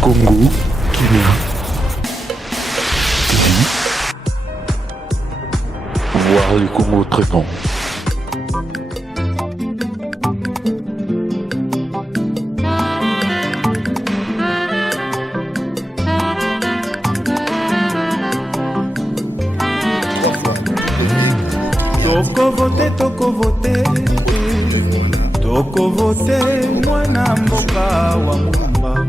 Congo, Kenya, voir le Congo très bon. Toko vote mwana mboka wa Mulumba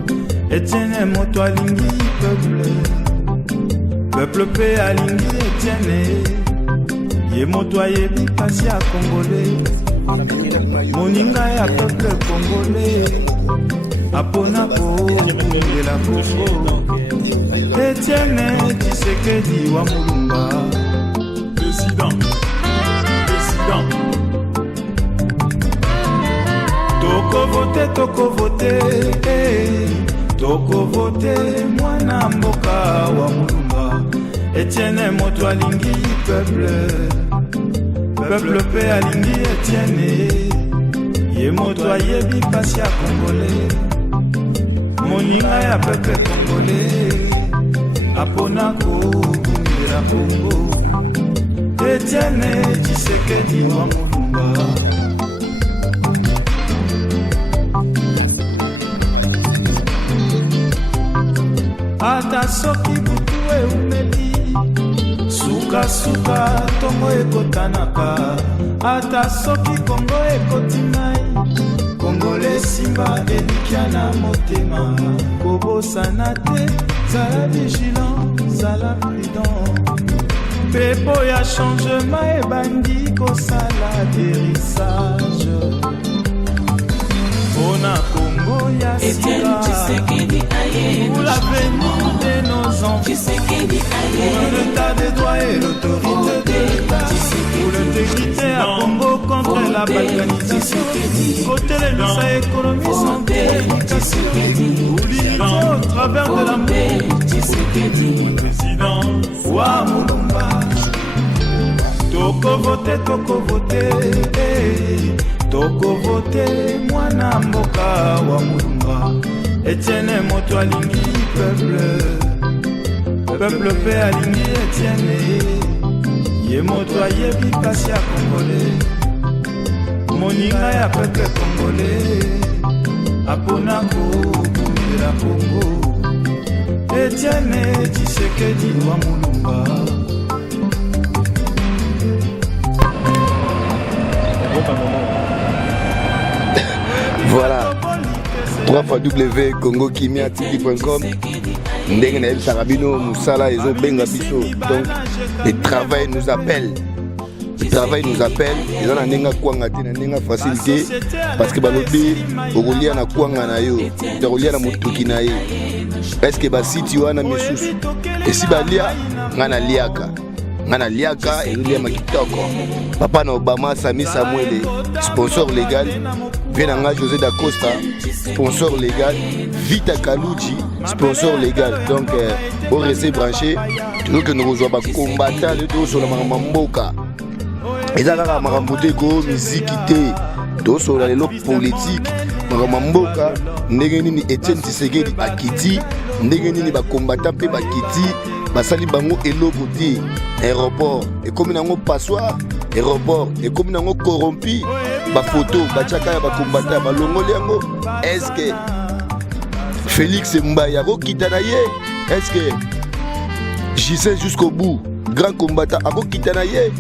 Etienne moto alingi peuple pe alingi Etienne ye moto ayebi pasi ya Congolais moninga ya peuple congolais apona kongela Congo Etienne Tshisekedi wa Mulumba président Toko vote mwana mboka wa Mulumba Etienne moto alingi peuple pe alingi Etienne ye moto ayebi pasi ya Congolais moninga ya peuple congolais apona kongela Congo Etienne Tshisekedi wa Mulumba ata soki butu eumeli suka tongo ekotanaka ata soki Kongo ekoti mai Kongole simba elikia na motema kobosana te zala vigilant zala prudent pepo ya changement ebandi kosala dérissage mpona Congo ya sika pour l'avenir de nos enfants, pour l'état des droits et l'autorité de l'État, pour l'intégrité à Congo contre la balkanisation, côté les missions économie, santé, éducation, pour l'unité au travers de l'amour, président wa Mulumba. Toko vote, mwana mboka wa Mulumba. Etienne moto alingi peuple pe alingi Etienne ye moto ayebi pasi ya Congolais moninga ya peuple congolais apona kongela Congo Etienne Tshisekedi wa Mulumba. Voilà. 3 www.congokimiatv.com ndenge na yebisaka bino musala ezo benga biso donc le travail nous appelle eza na ndenge kwanga te na ndenge facilité parce que balobi okolia na kwanga na yo okolia na motuki na ye eske basiti wana misusu esi balia ngana liaka ezolia makitoko papa na Obama Sami Samuele sponsor légal Venanga José da Costa sponsor légal Vita Kaluji sponsor légal donc au rester branché toujours que nous rejoignons ba combattant le dos sur la mamboka ezalaka makambo te ko musique te dos sur la politique mamboka ndenge nini Etienne Tshisekedi akiti ndenge nini ba combattant pe bakiti basali bango eloko te aéroport ekomi nango passoire aéroport ekomi nango corrompu ba photo bachaka ya ba combattant balongoli yango est-ce que Félix Mbaya akokita na ye est-ce que Gisèle jusqu'au bout grand combattant akokita na ye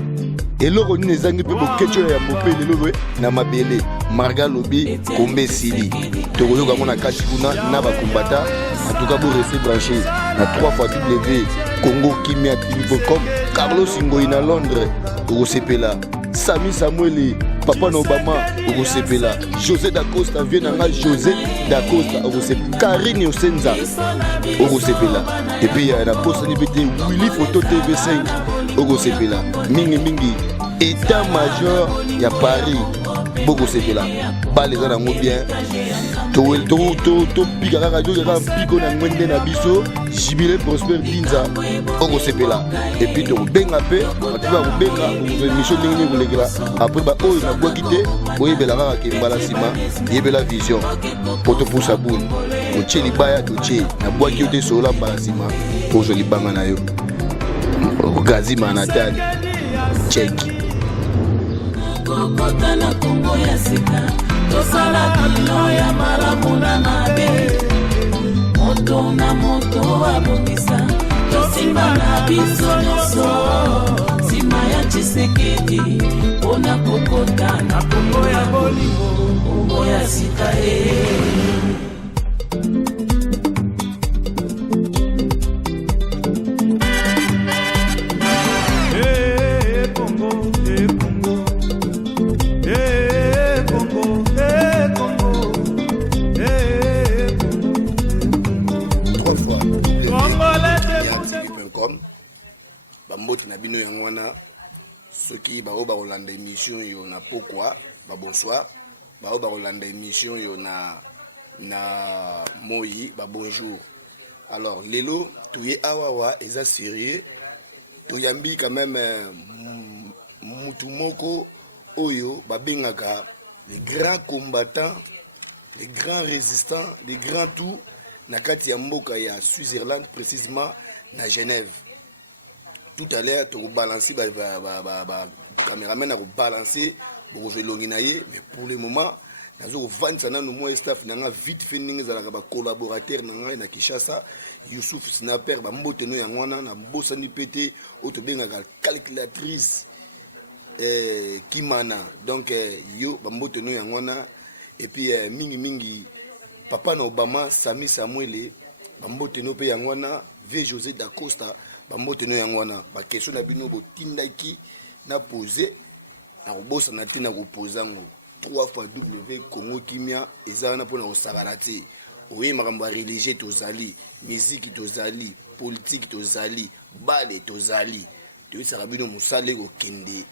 eloko nini ezangi mpe boketio ya mope lelo na mabele Marga lobi kombe sili tokoyoka ngo na kati kuna na ba combattant en tout cas vous restez branché na 3www.congokimiatv.com Carlos Ngoi na Londres okosepela Sami Samuele papa na Obama okosepela José da Costa Vienanga José da Costa okosepela Karine Osenza okosepela et puis na poste ni bete Willy Photo TV5 okosepela mingi état major ya Paris bokosepela bale za nango bien to pika radio ya piko na ngwende na biso Jibile Prosper Dinza okosepela et puis to benga pe atuba kubenga émission ndenge kulegela après ba oyo na kwa kite oyebela kaka ke mbala sima yebela vision poto pour sa boule otie libaya totie nabwaki yo te solola mbala nsima ozwa libanga na yo gazi manatan cheki kokota na kombo ya sika tosala bino ya malamu na mabe moto na moto abongisa tosimba na biso nyonso nsima ya Tshisekedi mpona kokota na kombo ya bolingo kombo ya sika bambote na bino yango wana soki bao bakolanda émission yo na pokwa ba bonsoir bao bakolanda émission yo na moi ba bonjour. Alors lelo toye awawa eza sérieux toyambi quand même mutu moko oyo babengaka les grands combattants, les grands résistants, les grands tout na kati ya mboka ya Switzerland, précisément na Genève. Tout à l'heure, tu as balancé, caméraman a balancé, mais pour le moment, nous avons staff, nous avons vite fait des collaborateurs, nous avons Kishasa, Youssouf Snapper, nous avons pété, calculatrice Kimana. Donc, yo, et puis Mingi, Papa na Obama, Sami Samuele, Bambote pe Yangwana, V. José Dacosta. Bambote no yangwana ba question na bino botindaki na poser na kobosa na tina kopoza ngo 3 fois W Congo Kimia ezana pona osagarati oye makambo religieux tozali musique tozali politique tozali bale tozali to isaka bino musale ko kende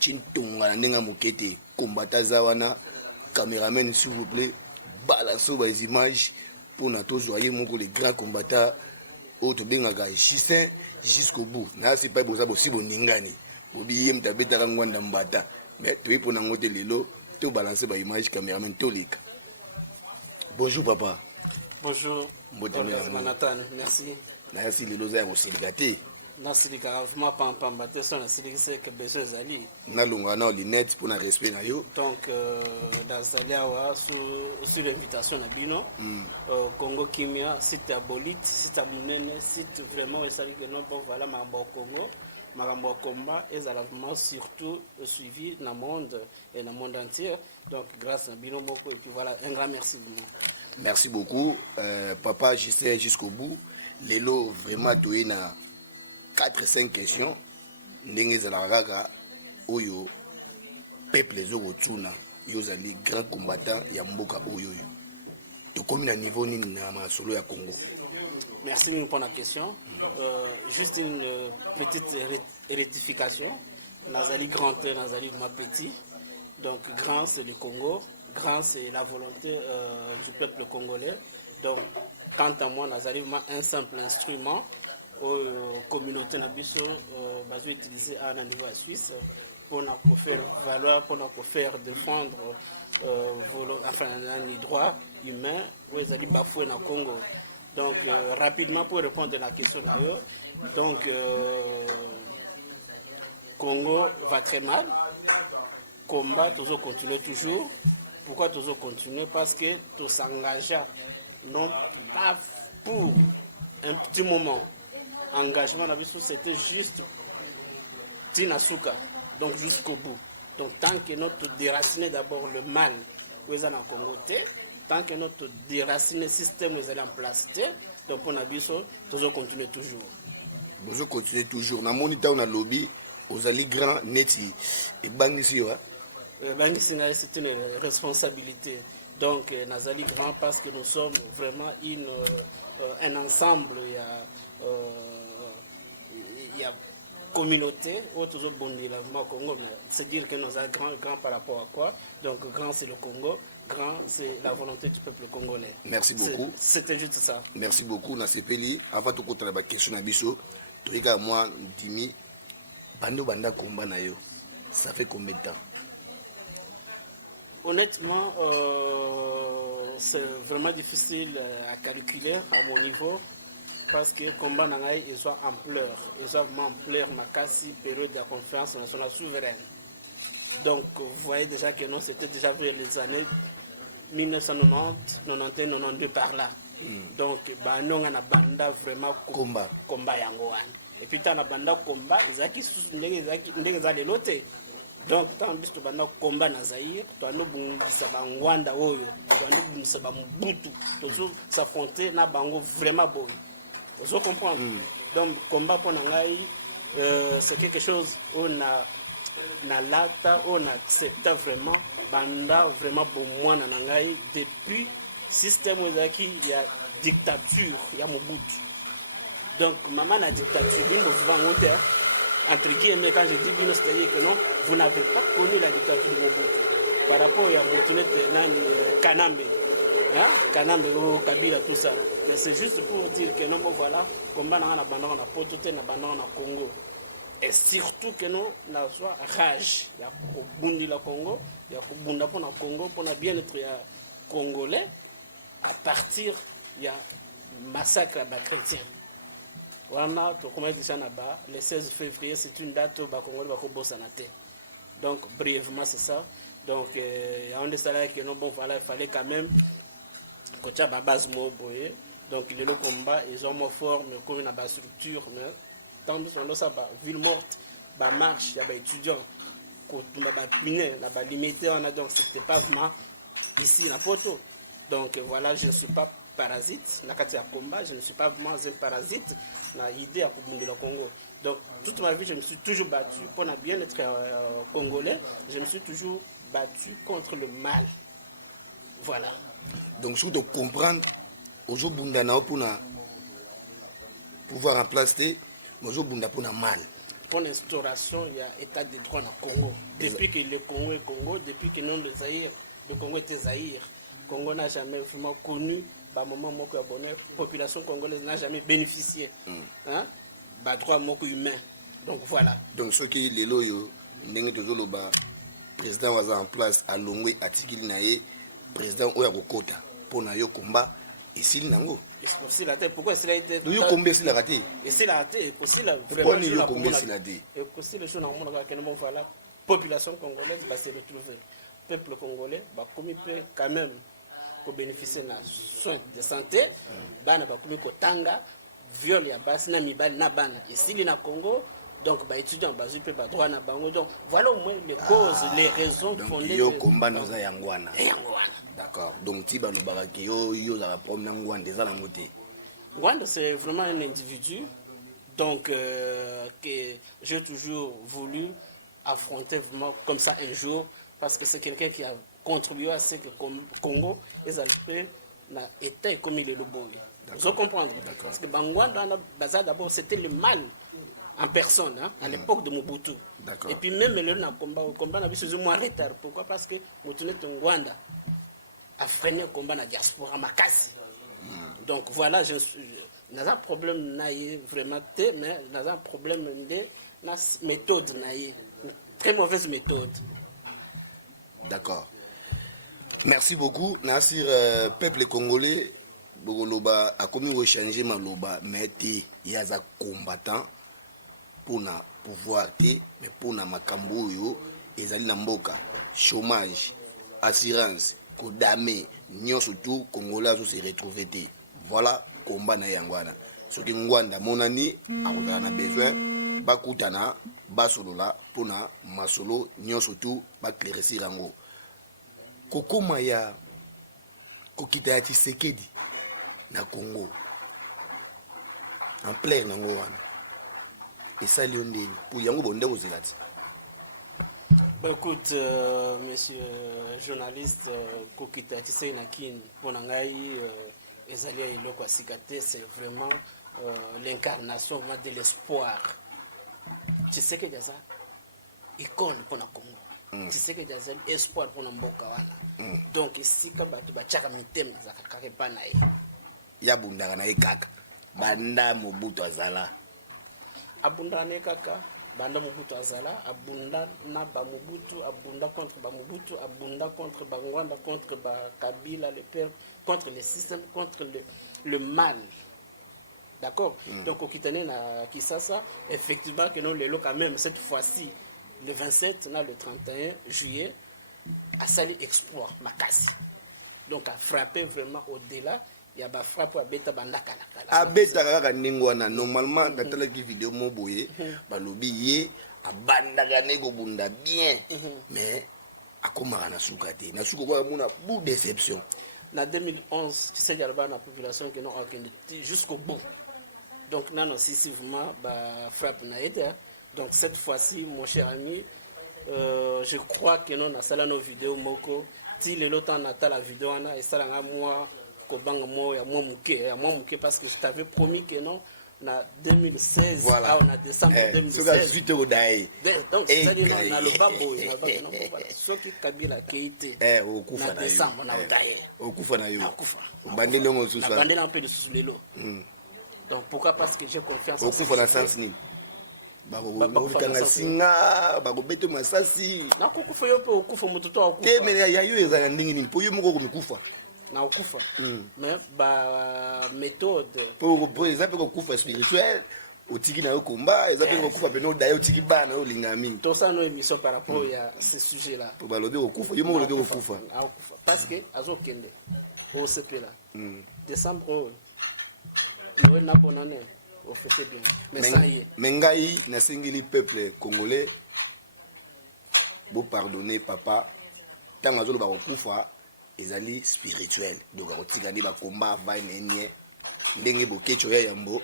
chintonga na ndenga mokete kombata zawana cameraman s'il vous plaît balance les images pour na tozoyer moko les grands combattants auto bengaka Justin jusqu'au bout na c'est pas boza bosi boningani bobiye mtabeta ngwanda mbata mais tu pour na ngote lelo to balancer ba image cameraman tolika. Bonjour papa. Bonjour Manhattan, merci. Merci lelo za ko silikate na silika vraiment pam batte son na silika c'est que besoin zali na longa na linette pour na respect na yo donc dans Zaliawa sur l'invitation na bino Congo Kimia site abolit site munene site vraiment esali que non bon voilà mambo Congo makambo combat et vraiment surtout suivi dans monde et dans monde entier, donc grâce à bino moko et puis voilà un grand merci vraiment. Merci beaucoup papa, je sais jusqu'au bout lelo vraiment toye na 4-5 questions ndenge ezalaka oyo peuple ezokotuna yo zali grand combattant ya mboka oyo tokomi na niveau nini na masolo ya Congo? Merci pour la question. Juste une petite rectification. Nazali grand, Nazali ma petit. Donc grand c'est le Congo, grand c'est la volonté du peuple congolais. Donc quant à moi Nazali un simple instrument communauté nabiso bazo utiliser à un niveau à Suisse pour faire valoir, pour faire défendre enfin les droits humains où ils allaient bafouer dans le Congo. Donc rapidement pour répondre à la question d'ailleurs, donc Congo va très mal, combat toujours continue toujours. Pourquoi toujours continuer? Parce que tout s'engage non pas pour un petit moment. Engagement c'était juste Tinasuka, donc jusqu'au bout. Donc tant que notre déraciner d'abord le mal où ils sont en Congo, tant que notre déraciner système où ils sont en place, donc pour Nabiso, toujours continuer toujours. Vous continuez toujours. Dans mon état on a lobby aux alliés grands neti et bangisi c'est une responsabilité. Donc Nazali grand parce que nous sommes vraiment un ensemble. Il y a communauté autour bon développement Congo, mais c'est dire que nous sommes grand par rapport à quoi? Donc grand c'est le Congo, grand c'est la volonté du peuple congolais. Merci beaucoup. C'était juste ça. Merci beaucoup. Nasepeli avant tout contre la question nabiso, toika moi dimi banda combat na yo. Ça fait combien de temps? Honnêtement, c'est vraiment difficile à calculer à mon niveau parce que le combat nangai ils ont ampleur, ils ont vraiment ampleur makasi période de conférence nationale souveraine. Donc vous voyez déjà que non, c'était déjà vers les années 1990, 91, 92 par là. Donc non on a banda vraiment combat yango wana. Et puis dans la banda combat ezaki ndenge za lelote. Donc tant bis to banda combat na Zaïre, to ando bungisa bangwanda oyo, to ando bungisa ba Mobutu, to s'affronter na bango vraiment boy. Vous comprenez? Donc combat pour nangai c'est quelque chose on a na lata on accepte vraiment banda vraiment bon moi nangai depuis système ezaki ya dictature ya Mobutu. Donc maman na dictature bino vivant hauteur entre guillemets quand je dis bino c'est-à-dire que non vous n'avez pas connu la dictature de Mobutu par rapport à Motunete nani Kanambe hein Kanambe Kabila tout ça mais c'est juste pour dire que non bon voilà combat na banda na potote na banda na Congo et surtout que non na soit rage ya bundi la Congo ya bunda pour na Congo pour na bien-être ya congolais à partir ya massacre à chrétien. Voilà, le 16 février, c'est une date où les Congolais vont s'anater. Donc, brièvement, c'est ça. Donc, on décide que non, bon, voilà, il fallait quand même que tu aies ma base mobile. Donc, le combat, ils ont moins fort, mais comme une structure, mais tant que on a ville morte, bah marche, il y a des étudiants, quand on a puné, on a limité, donc c'était pas vraiment ici la photo. Donc, voilà, je ne suis pas parasite, la carte combat, je ne suis pas vraiment un parasite, na idée à Kubundi le Congo. Donc toute ma vie, je me suis toujours battu pour bien être congolais, je me suis toujours battu contre le mal. Voilà. Donc si vous comprendre, aujourd'hui Bundana pour pouvoir remplacer, aujourd'hui pour mal. Pour l'instauration, il y a état de droit dans le Congo. Depuis que le Congo est Congo, depuis que non le Zaïre, le Congo était Zaïre, le Congo n'a jamais vraiment connu. La population congolaise n'a jamais bénéficié bah droit humain. Donc voilà. Donc ce qui est le président was en place à Longwe atikili naé président oya kokota pour na yo combat et s'il nango. C'est possible pourquoi cela a été yo combat s'il a raté. Et s'il a raté, possible vraiment yo combat s'il a raté. Et possible le jour na que bon voilà population congolaise va se retrouver. Peuple congolais bah comme il peut quand même pour bénéficier de soins de santé, bana bakumi kotanga, viol ya basi na mibali na bana. Ici na Congo, donc ba étudiants bazu pe ba droit na bango. Donc voilà au moins les causes, les raisons fondées. Yo combat noza yangwana. Yangwana. D'accord. Donc ti ba no baraki yo la problème na ngwanda za la ngote. Ngwanda c'est vraiment un individu donc que j'ai toujours voulu affronter vraiment comme ça un jour parce que c'est quelqu'un qui a contribuer à ce que le Congo était comme il est le beau. Vous comprenez? Parce que Bangwanda d'abord c'était le mal en personne à l'époque de Mobutu. Et puis même le combat n'a pas moins retard. Pourquoi? Parce que Mobutu Ngwanda a freiné le combat dans la diaspora Makasi. Donc voilà, j'ai un problème vraiment mais j'ai un problème de méthode, très mauvaise méthode. D'accord. Merci beaucoup. Nassir, peuple congolais, Bogoloba a commis au changer maloba, mais il y a des combattants pour na pouvoir mais pour na makambo yo, ezali na mboka, chômage, assurance, kodame, nyon surtout congolais se retrouver té. Voilà combat na yangwana. Ce qui ngwanda monani a na besoin bakutana basolola pour na masolo nyon surtout ba claircir rango. Kokoma ya kokita ya Tshisekedi na Congo en plein nango wana et ça liondeni pour yango bonde ozelati. Bah écoute monsieur journaliste kokita ya Tshisekedi na kin pona ngai ezali eloko asikate c'est vraiment l'incarnation de l'espoir. Tshisekedi ça icône pour na Congo. Tshisekedi azali espoir pour na mboka wana. Donc ici ka bato ba tchaka mitem za kakare pa na ye. Ya bundaka na ye kaka. Banda Mobutu azala. Abundana ye kaka banda Mobutu azala abunda na ba Mobutu abunda contre ba Mobutu abunda contre ba Ngwanda contre ba Kabila le père contre le système contre le mal. D'accord. Donc au Kitane na Kisasa effectivement que non les lots quand même cette fois-ci le 27 na le 31 juillet a sali exploit makasi. Donc a frappé vraiment au-delà. Il y a ba frappe à beta bandaka a beta kaka ningwana normalement datala ki vidéo mo boye ba lobi ye a bandaka nego bunda bien mais akoma na sukate na suko kwa muna bu déception na 2011 tu sais il y a la population qui n'ont aucun jusqu'au bout. Donc non vraiment ba frappe na été. Donc cette fois-ci mon cher ami je crois que non na sala nos vidéos moko ti le longtemps na la vidéo na et ça nga moi kobanga mo ya moi muke parce que je t'avais promis que non na 2016 voilà. On a décembre 2016 donc c'est dire na le babo ce qui Kabila Keïté okufa na décembre na odaye okufa na yo bandele ngo susu bandele un peu de sous lelo. Donc pourquoi? Parce que j'ai confiance okufa na sens ni bakokanga singa bakobeto masasi nakokufa yo pe okufa mututo akufa te mais ya yo ezala ndingi nini po yo moko komikufa na okufa mais ba méthode po ezape kokufa spirituel otiki na yo komba ezape kokufa pe no dayo otiki bana yo linga mingi to ça no émission par rapport à ce sujet là po balobi kokufa yo moko lobi kokufa parce que azokende au CP là décembre Noël na bonne année au fêter bien mais ça y est mais ngai na sengeli peuple congolais bo pardonner papa tanga zolo ba kokufa ezali spirituel donc akotikani bakomba vai nenye ndenge bokecho ya yambo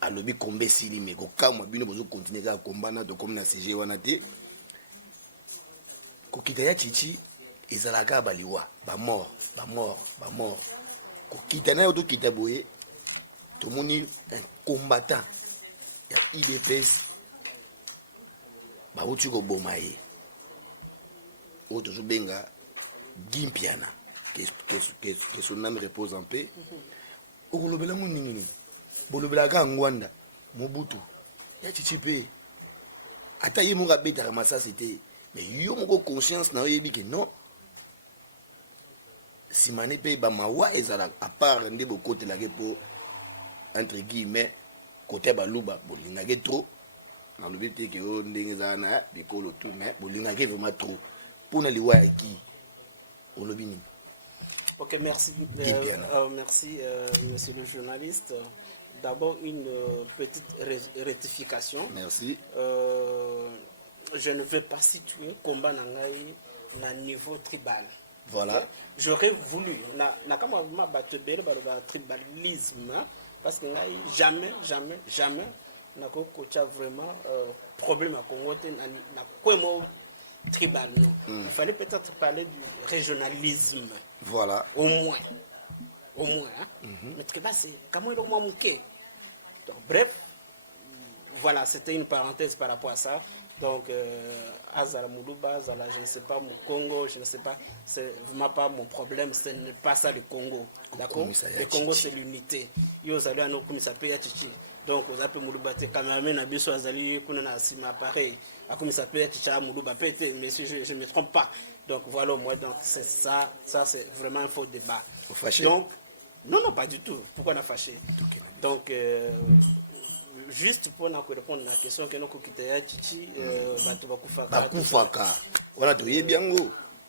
alobi komba esili me kokamwa bino bozo continuer kaka komba na to comme na CG wana te kokita ya chichi ezalaka baliwa ba mort kokita na yo to kita boye tomoni un combattant ya IDPS bauti koboma ye oyo tozobenga Gimpiana, que son âme repose en paix. Okolobela ngo ningini. Bolobela ka Ngwanda, Mobutu. Ya chichipe. Ata ye mo beta masasi te. Mais yo moko conscience na yebi que non. Si mané pe ba mawa ezala à part ndé bokote la po entre guillemets côté baluba bolinga ke trop. Na lobi te ke o ndenge za na bikolo tout mais bolinga ke vraiment trop. Pona liwa ya ki. Ok, merci. Merci, monsieur le journaliste. D'abord, une petite rectification. Merci. Je ne vais pas situer combat Nangaï à niveau tribal. Voilà. Okay? J'aurais voulu, tribalisme, parce que jamais, n'a vraiment problème à Congo, tribal, non. Il fallait peut-être parler du régionalisme. Voilà. Au moins. Hein? Mais tribal, c'est comment il a manqué. Donc, bref, voilà, c'était une parenthèse par rapport à ça. Donc, Azala Moulouba, Azala, je ne sais pas, mon Congo, je ne sais pas, c'est vraiment pas mon problème, ce n'est pas ça le Congo. D'accord? Le Congo, c'est l'unité. Yo, Zali, Ano, Kumisa Chichi. Donc, vous avez Moulouba, Kamame, Nabiso, Azali, Kunana, Sima, pareil. Akumisa Chichi, Moulouba, Pété, mais si je ne me trompe pas. Donc, voilà, moi, donc, c'est ça, c'est vraiment un faux débat. Vous fâchez? Donc, non, pas du tout. Pourquoi on a fâché? Donc, juste pour répondre à la question que nous avons Chichi,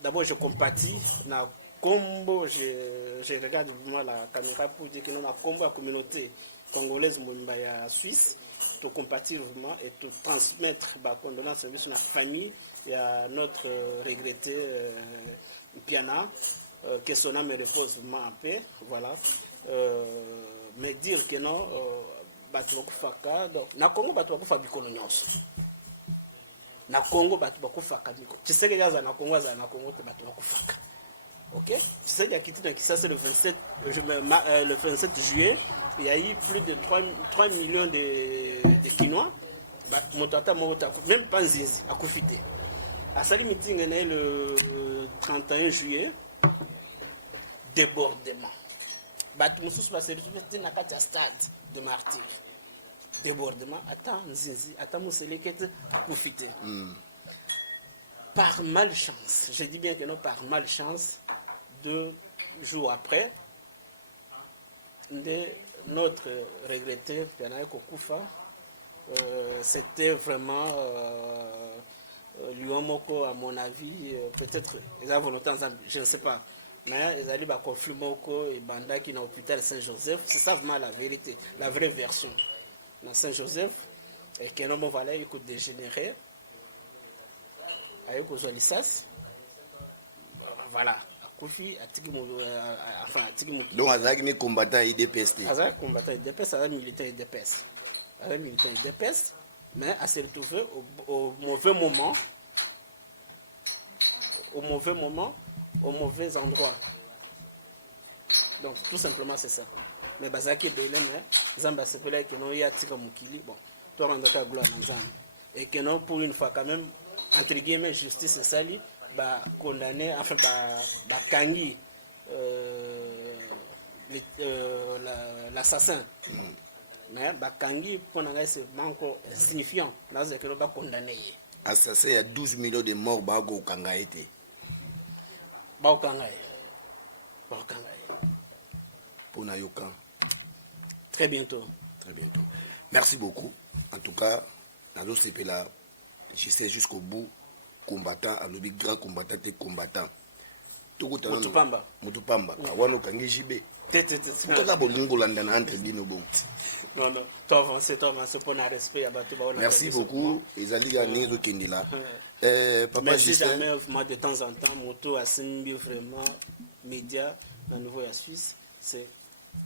d'abord je compatis na combo, je regarde vraiment la caméra pour dire que nous avons combo la communauté congolaise Moumbaya Suisse, pour compatir vraiment et pour transmettre ma condolence à la famille et à notre regretté Piana, que son âme repose vraiment en paix, voilà. Mais dire que non, batu bakufaka donc na Congo batu bakufa bikolo nyonso na Congo batu bakufaka biko Tshisekedi yaza na Congo te batu bakufaka. OK, Tshisekedi a quitté Kinshasa le 27 juillet, il y a eu plus de 3 millions de Kinois motata mota même pas Nzinzi a kufité à sali meeting le 31 juillet débordement. Batu mususu ba service na kati ya stade de martyrs. débordement, attends Nzinzi, attends Mousselekete à profiter. Par malchance, je dis bien que non, par malchance, 2 jours après, notre regretté Fernand Kokoufa, c'était vraiment Luomoko, à mon avis, peut-être, ils ont volonté, je ne sais pas, mais ils allaient à conflit Moko et Banda qui est dans l'hôpital Saint-Joseph. C'est ça vraiment la vérité, la vraie version. Dans Saint-Joseph, et que non, bon, voilà, il coûte dégénéré. Avec Ozolissas, voilà, Koufi, enfin, donc Azak est combattant IDPS. Azak combattant IDPS, Azak militant IDPS. Azak militant IDPS, mais à se retrouver au mauvais moment, au mauvais endroit. Donc tout simplement c'est ça. Mais Bazaki Belém, Zamba s'appelait que non, il y a Tika Mukili, bon, toi on a gloire dans Zamba. Et que non, pour une fois quand même, entre guillemets, justice et sali, bah, condamné, enfin, bah, Kangi, l'assassin. Mais bah, Kangi, pour nous, c'est encore signifiant. Là, c'est que nous avons condamné. Assassin, il y a 12 millions de morts, bah, au Kanga été. Bah, au Kanga. Pour Nayokan. Très bientôt. Très bientôt. Merci beaucoup. En tout cas, dans l'autre CP là, je sais jusqu'au bout, combattant, à l'objet grand combattant et combattant. Moutupamba. Moutupamba. Awano kangi jibe. Tout là, bolingo landana entre dino bon. Non, non. Toi avancer pour un respect à Batou. Merci beaucoup. Ezaliga Nizo Kendila. Papa si jamais, moi, de temps en temps, Moto a simbi vraiment média dans le nouveau à Suisse, c'est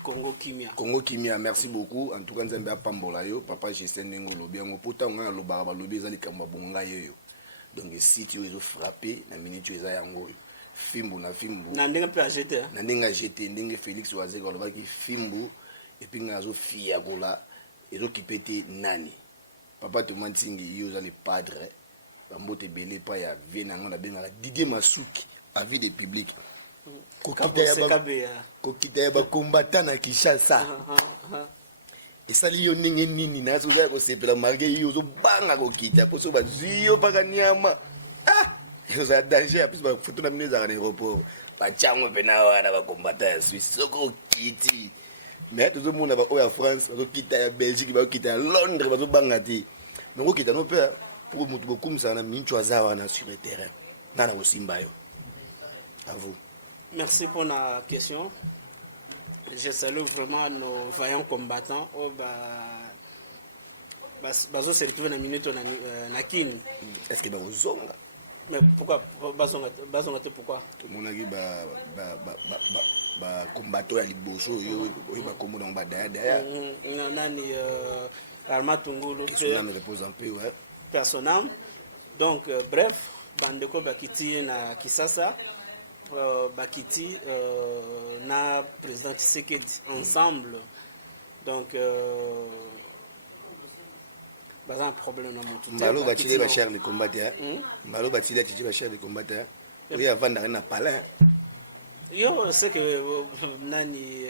Congo Kimia. Congo Kimia, merci beaucoup. En tout cas, nous avons Pambola yo, papa Gisèle Nengolo bien. Pourtant, on a le baraba lobby zali kamba bonga yo. Donc si tu es frappé, na minute tu es à yango. Fimbu na fimbu. Na ndenga pe ajeté. Na ndenga jeté, ndenga Félix Wazeka loba ki fimbu et puis ngazo fia kola ezo kipete nani. Papa te mantingi yo zali padre. Bambote belé pa ya vie na ngona benga la Didier Masuki, avis des publics. Kokita ya bakombata na Kinshasa. Esali yo ndenge nini na soza ko sepela marge yo zo banga kokita poso bazwi yo paka nyama. Yo za danger apis ba photo na mine za aéroport. Ba chango pena wana bakombata ya Suisse soko kiti. Mais tout le monde ba oya France, ba kita ya Belgique, ba kita ya Londres, ba zo banga ti. Mais ko kita no père pour mutu bokum ça na mincho azawa na sur le terrain. Nana osimba yo. À vous. Merci pour la question. Je salue vraiment nos vaillants combattants. Bazo se retrouve dans la minute na Kini. Est-ce que bazonga? Mais pourquoi bazonga pourquoi? Tout le monde a dit combattant à liboso yo ba komo dans ba daya. Nani Arma Tungulu qui son âme repose en paix ouais. Personnel. Donc bref, bandeko bakiti na Kisasa. Bakiti na président Tshisekedi ensemble donc un problème dans mon tout Malo batile ba cher les combattants Malo batile titi ba cher les combattants oui avant d'aller na palais yo c'est que nani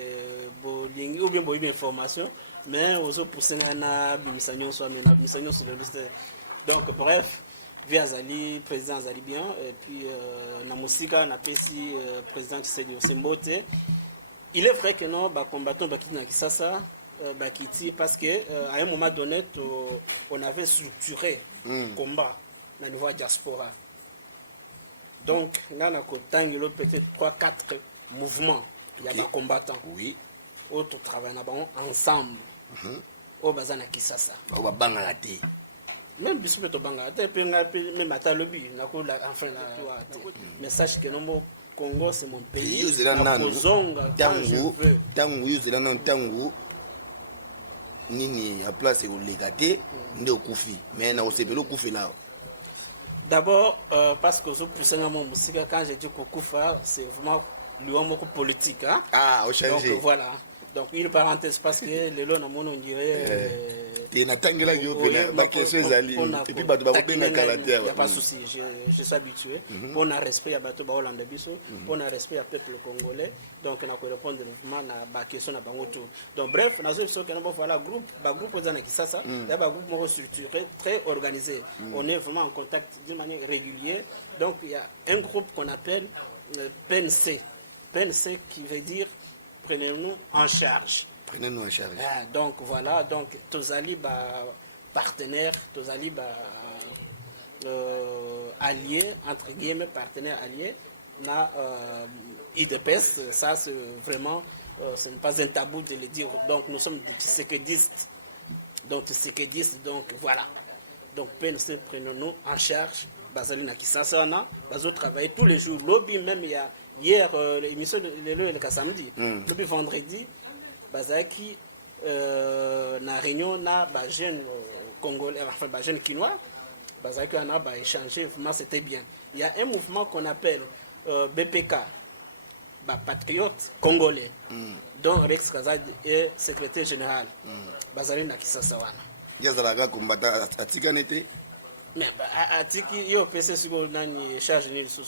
bolingi ou bien boyi information mais ozo pousser na bimisanyo so mais na bimisanyo sur le liste donc bref via Zali, président Zali bien, et puis na musika na pesi président Tshisekedi Osembote. Il est vrai que non, bah combattants bakiti na Kisasa, bakiti parce que à un moment donné, on avait structuré combat na niveau diaspora. Donc là na kotangi lo peut-être 3-4 mouvements, il y a des combattants. Oui. Autres travaillent ensemble. Au bazana Kisasa. Ba banga la té. Même si tu même à lobby, mais sache que le Congo c'est mon pays. Tangu nini a place au légaté ne okufi mais na osepelo kufi là. D'abord parce que je pousse mon musique quand j'ai dit Kokufa c'est vraiment lui politique hein. Ah, au changer. Donc voilà. Donc, une parenthèse, parce que le long, on dirait. Et Natangela qui a question Zali. Et puis, il n'y a pas de souci, je suis habitué. On a respect à Bato Baolanda Bisso, on a respect à peuple congolais. Donc, on a répondre à la question à Bangoto. Donc, bref, on a vu que voilà, groupe qui ça, il y a un groupe structuré, très organisé. On est vraiment en contact d'une manière régulière. Donc, il y a un groupe qu'on appelle PNC. PNC qui veut dire prenez-nous en charge. Prenez-nous en charge. Donc voilà, donc Tozali partenaire, Tozali allié, entre guillemets, partenaire allié, na IDPS, ça c'est vraiment, ce n'est pas un tabou de le dire. Donc nous sommes des Tshisekedi-istes. Donc voilà. Donc PNC, prenons-nous en charge. Bazali na Kisasa, Bazo travaille tous les jours. Lobby même, il y a hier, l'émission de le samedi, lobby vendredi, Bazaki, na réunion, na jeune congolais, enfin, jeune quinois, Bazaki, on a échangé, vraiment c'était bien. Il y a un mouvement qu'on appelle BPK, Patriote Congolais, dont Rex Kazad est secrétaire général. Bazali na Kisasa wana. Yazalaga combattant Atikanete. Mais Atiki, yo PC sur nani charge ni sous.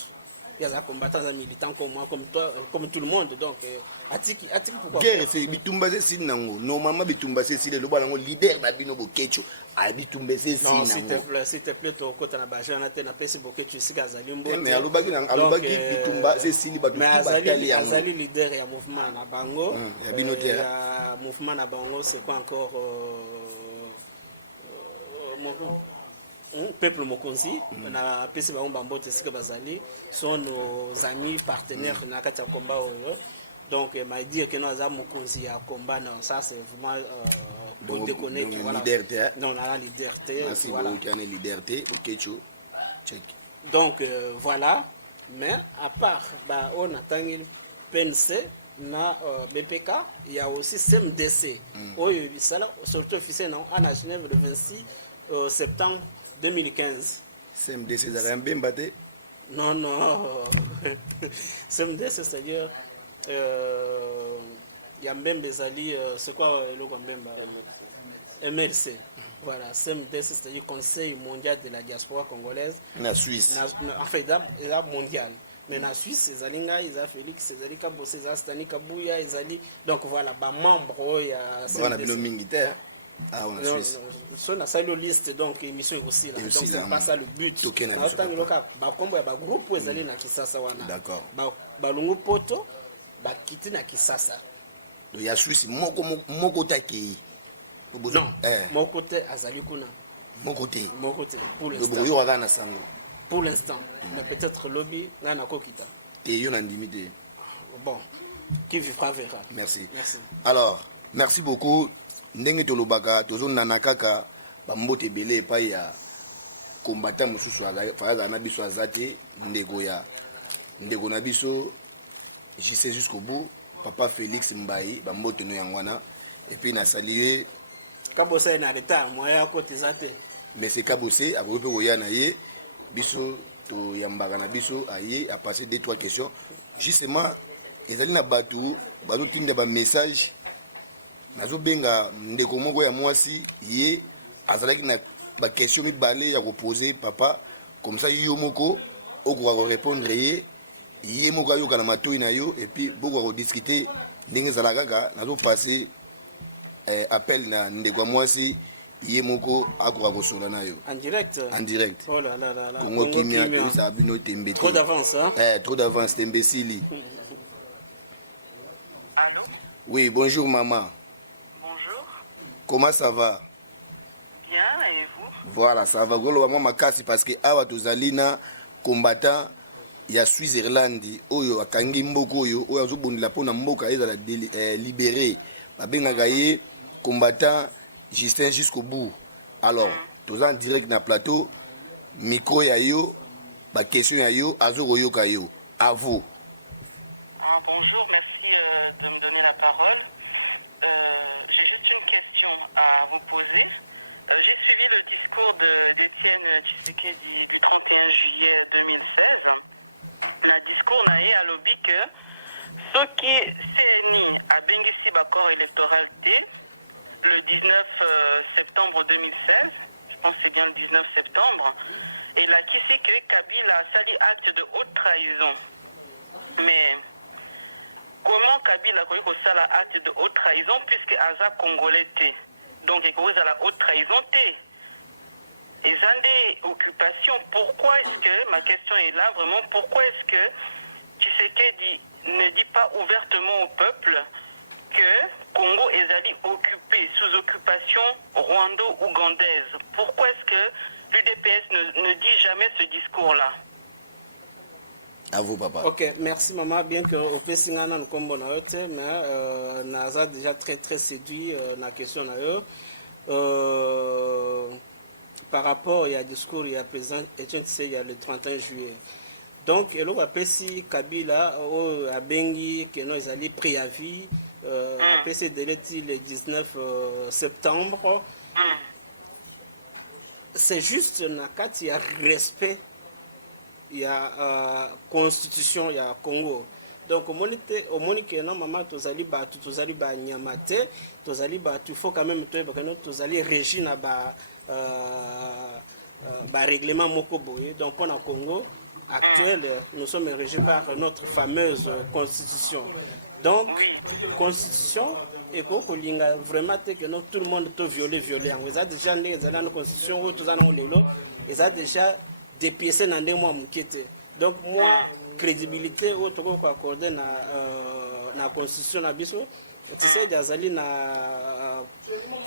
Il y a des combattants militants comme moi, comme toi, comme tout le monde. Donc, Atiki pourquoi? Guerre, c'est Bitumba c'est Nango. Normalement, Bitumba c'est le leader Babino Bokecho. Ah, Bitumba c'est non, s'il te plaît, ton côté na bajan na tena pesi Bokecho si Gazalimbo. Mais alobaki Bitumba c'est Sili Batu. Mais Azali leader ya mouvement na Bango. Ya binoter. Mouvement na Bango, c'est quoi encore Peuple Mokonzi, na pesi ba Mbambote sika bazali sont nos amis partenaires na kati ya combat oyo. Donc m'a dire que nous avons Mokonzi ya combat, non, ça c'est vraiment pour déconner voilà. Non, on a la liberté. Merci voilà. Beaucoup qui liberté, Bokecho. Check. Donc voilà, mais à part on attend il PNC na BPK, il y a aussi CMDC. Oyo bisala surtout officiel à Genève le 26 septembre 2015. CMDC, vous avez un bien battu? Non. CMDC, c'est-à-dire, il y a même des alliés, c'est quoi le MLC. Voilà, CMDC, c'est-à-dire Conseil mondial de la diaspora congolaise. La Suisse. En fait, là, mondial. Mais la Suisse, ils ont Félix, ils ont Kabosé, ils ont Stani Kabouya, ils ont. Donc voilà, membre, il y a CMDC. Ah, on a Suisse. On a une liste, donc émission aussi là. Donc c'est pas ça le but. Groupe où ils na Kisasa wana. D'accord. Balungu poto, kiti na Kisasa. Il y a Suisse, moko taki. Non, mon côté azali kuna. Mon côté. Pour l'instant. Pour l'instant. Mais peut-être lobby na kokita. Et yon andimité. Bon, qui vivra verra. Merci. Alors, merci beaucoup. Ndenge tolobaka tozonana kaka bambote belé pa ya combattant mususu faza na biso azate ndeko na biso JC jusqu'au bout papa Félix Mbaye bambote no yangwana et puis na saluer Kabosé na retard moya côté zate mais c'est Kabosé abope koya na ye biso to yambaka na biso aye a passer 2-3 questions justement ezali na batu bazo tinda ba message nazo benga ndeko moko ya mwasi ye azalaki na ba question mibale ya poser papa comme ça yo moko okoka répondre ye moko ayoka na matoi na yo et puis boko discuter ndenge zalaka kaka nazo passer appel na ndeko mwasi ye moko akoka kosola na yo en direct. Oh là là. Congo Kimia ça bino tembe trop d'avance hein trop d'avance tembesili. Allô? Oui, bonjour maman. Comment ça va? Bien, et vous? Voilà, ça va. Golo moi makasi parce que awa tozalina combattant ya Switzerland oyo akangi mboko oyo azobundila pona mboka ezala libéré. Babengaka ye combattant Justin jusqu'au bout. Alors, toza en direct na plateau micro ya yo ba question ya yo azoko yoka yo. À vous. Bonjour, merci de me donner la parole. J'ai juste une question à vous poser. J'ai suivi le discours d'Étienne Tshisekedi du 31 juillet 2016. Le discours n'a à lobby que ce qui CNI à Bengisi Bakor électoral T le 19 septembre 2016. Je pense que c'est bien le 19 septembre. Et là, qui sait que Kabila a sali acte de haute trahison. Mais comment Kabila a connu ça acte de haute trahison puisque Aza Congolais T. Donc, il y a la haute trahison T. Et Zandé occupation, pourquoi est-ce que, ma question est là vraiment, pourquoi est-ce que Tshisekedi ne dit pas ouvertement au peuple que Congo est allé occupé sous occupation rwando-ougandaise? Pourquoi est-ce que l'UDPS ne dit jamais ce discours-là? À vous, papa. Ok, merci maman. Bien que au Pessingana nous combo na yote, mais Naza déjà très très séduit na question na yo. Par rapport il y a discours il y a présent et tu sais il y a le 31 juillet. Donc et là si Kabila au Abengi que nous allés préavis après délai le 19 septembre. C'est juste na kati ya respect. Il y a constitution, il y a Congo. Donc, au Monique, non, maman, tu allais battre, tu allais battre Nyamate, tu allais battre, il faut quand même, tu allais régir le règlement Mokoboye. Donc, pour le Congo actuel, nous sommes régis par notre fameuse constitution. Donc, constitution, et vraiment, que tout le monde peut violer. Ils ont déjà une constitution, ils ont déjà dépiécé dans des mois moukété. Donc moi crédibilité au toko ko accorder na constitution na biso tu sais jazali na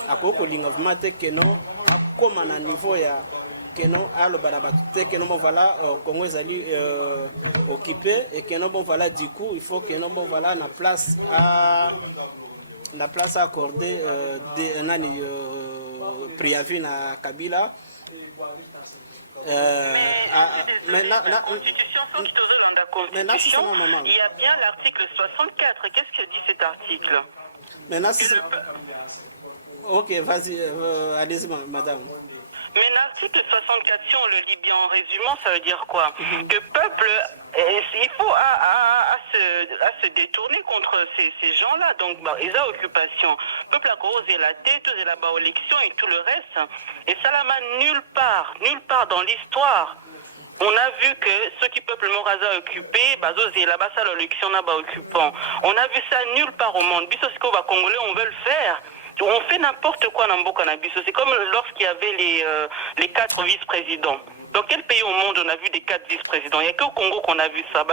akoko linga vraiment te que non comme na niveau ya que non alo barabatu te que non voilà Congo ezali occupé et que non bon voilà du coup il faut que non bon voilà na place à accorder des nani préavis na Kabila. Mais la Constitution, il y a bien l'article 64. Qu'est-ce que dit cet article? Maintenant, ok, vas-y, allez-y, madame. Mais l'article 64, si on le lit bien en résumant, ça veut dire quoi? Que peuple, il faut à se détourner contre ces gens-là. Donc, ils ont occupation. Peuple a causé la tête, la élection et tout le reste. Et ça là, nulle part dans l'histoire. On a vu que ceux qui peuple Moraza occupé, là-bas, ça l'élection n'a pas occupant. On a vu ça nulle part au monde. Bis ce que les Congolais, on veut le faire. On fait n'importe quoi dans Mboka Nabiso. C'est comme lorsqu'il y avait les 4 vice-présidents. Dans quel pays au monde on a vu des 4 vice-présidents? Il n'y a qu'au Congo qu'on a vu ça.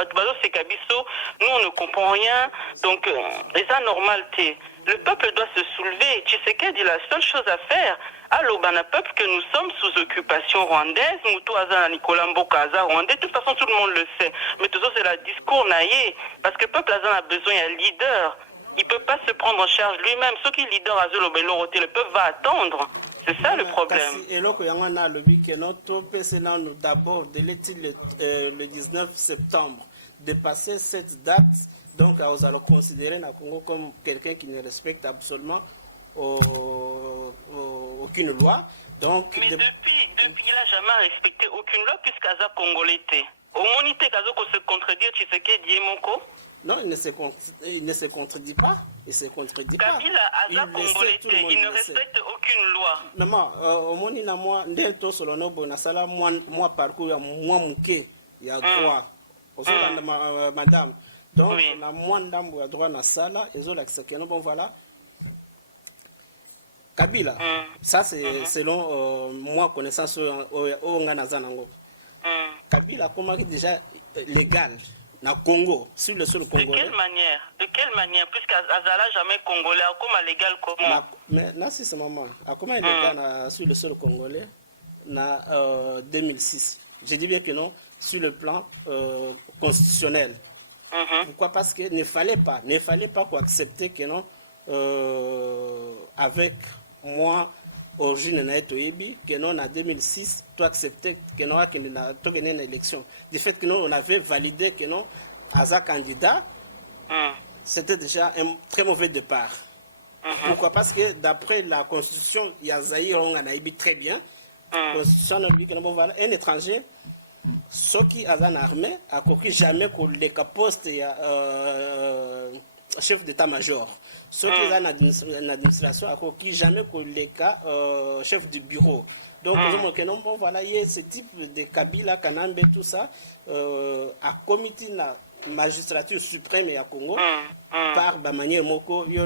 C'est Kabiso, nous on ne comprend rien. Donc, c'est ça normalité. Le peuple doit se soulever. Tshisekedi dit la seule chose à faire. Alors, ben, un peuple que nous sommes sous occupation rwandaise, Moutou Azan, Nicolas Mboka Azan rwandais, de toute façon tout le monde le sait. Mais tout ça c'est le discours naïe. Parce que le peuple Azan a besoin d'un leader. Il ne peut pas se prendre en charge lui-même. Ceux qui leader à le peuple va attendre. C'est ça le problème. Et là, il y a le but que notre président nous d'abord le 19 septembre dépasser cette date. Donc, nous allons considérer le Congo comme quelqu'un qui ne respecte absolument aucune loi. Donc, mais depuis, il n'a jamais respecté aucune loi puisqu'Aza Congolais était. Au monité qu'Aza se contredire, tu sais qu'il dit Moko? Non, il ne se contredit pas. Il se contredit pas. Kabila Aza Congolais, il ne respecte aucune loi. Non, au moni na moi, ndento solo no bona sala moi parcours ya moi muke ya droit. Madame. Donc oui. Na moi ndambo ya droit na sala ezo la que non bon voilà. Kabila. Ça c'est selon moi connaissance au ngana zanango. Kabila comment déjà légal na Congo, sur le sol congolais. De quelle manière puisqu'Azala jamais congolais, comment légal comment? Mais là c'est ce moment. Comment il est légal sur le sol congolais na 2006. Je dis bien que non sur le plan constitutionnel. Pourquoi? Parce que ne fallait pas accepter que non avec moi origine na etoyebi que non en 2006 tu acceptais que non qu'il n'a pas gagné une élection du fait que non on avait validé que non Aza candidat c'était déjà un très mauvais départ. Pourquoi? Parce que d'après la constitution il y a Zaïre on a ébi très bien constitution nous dit que non voilà un étranger ceux qui Aza armé a coquille jamais que les capostes chef d'état-major. Ceux qui ont une administration, qui jamais les cas chef du bureau. Donc, bon, voilà, il y a ce type de Kabila, Kanambe, tout ça, à comité la magistrature suprême et à Congo, par la manière moko, il y a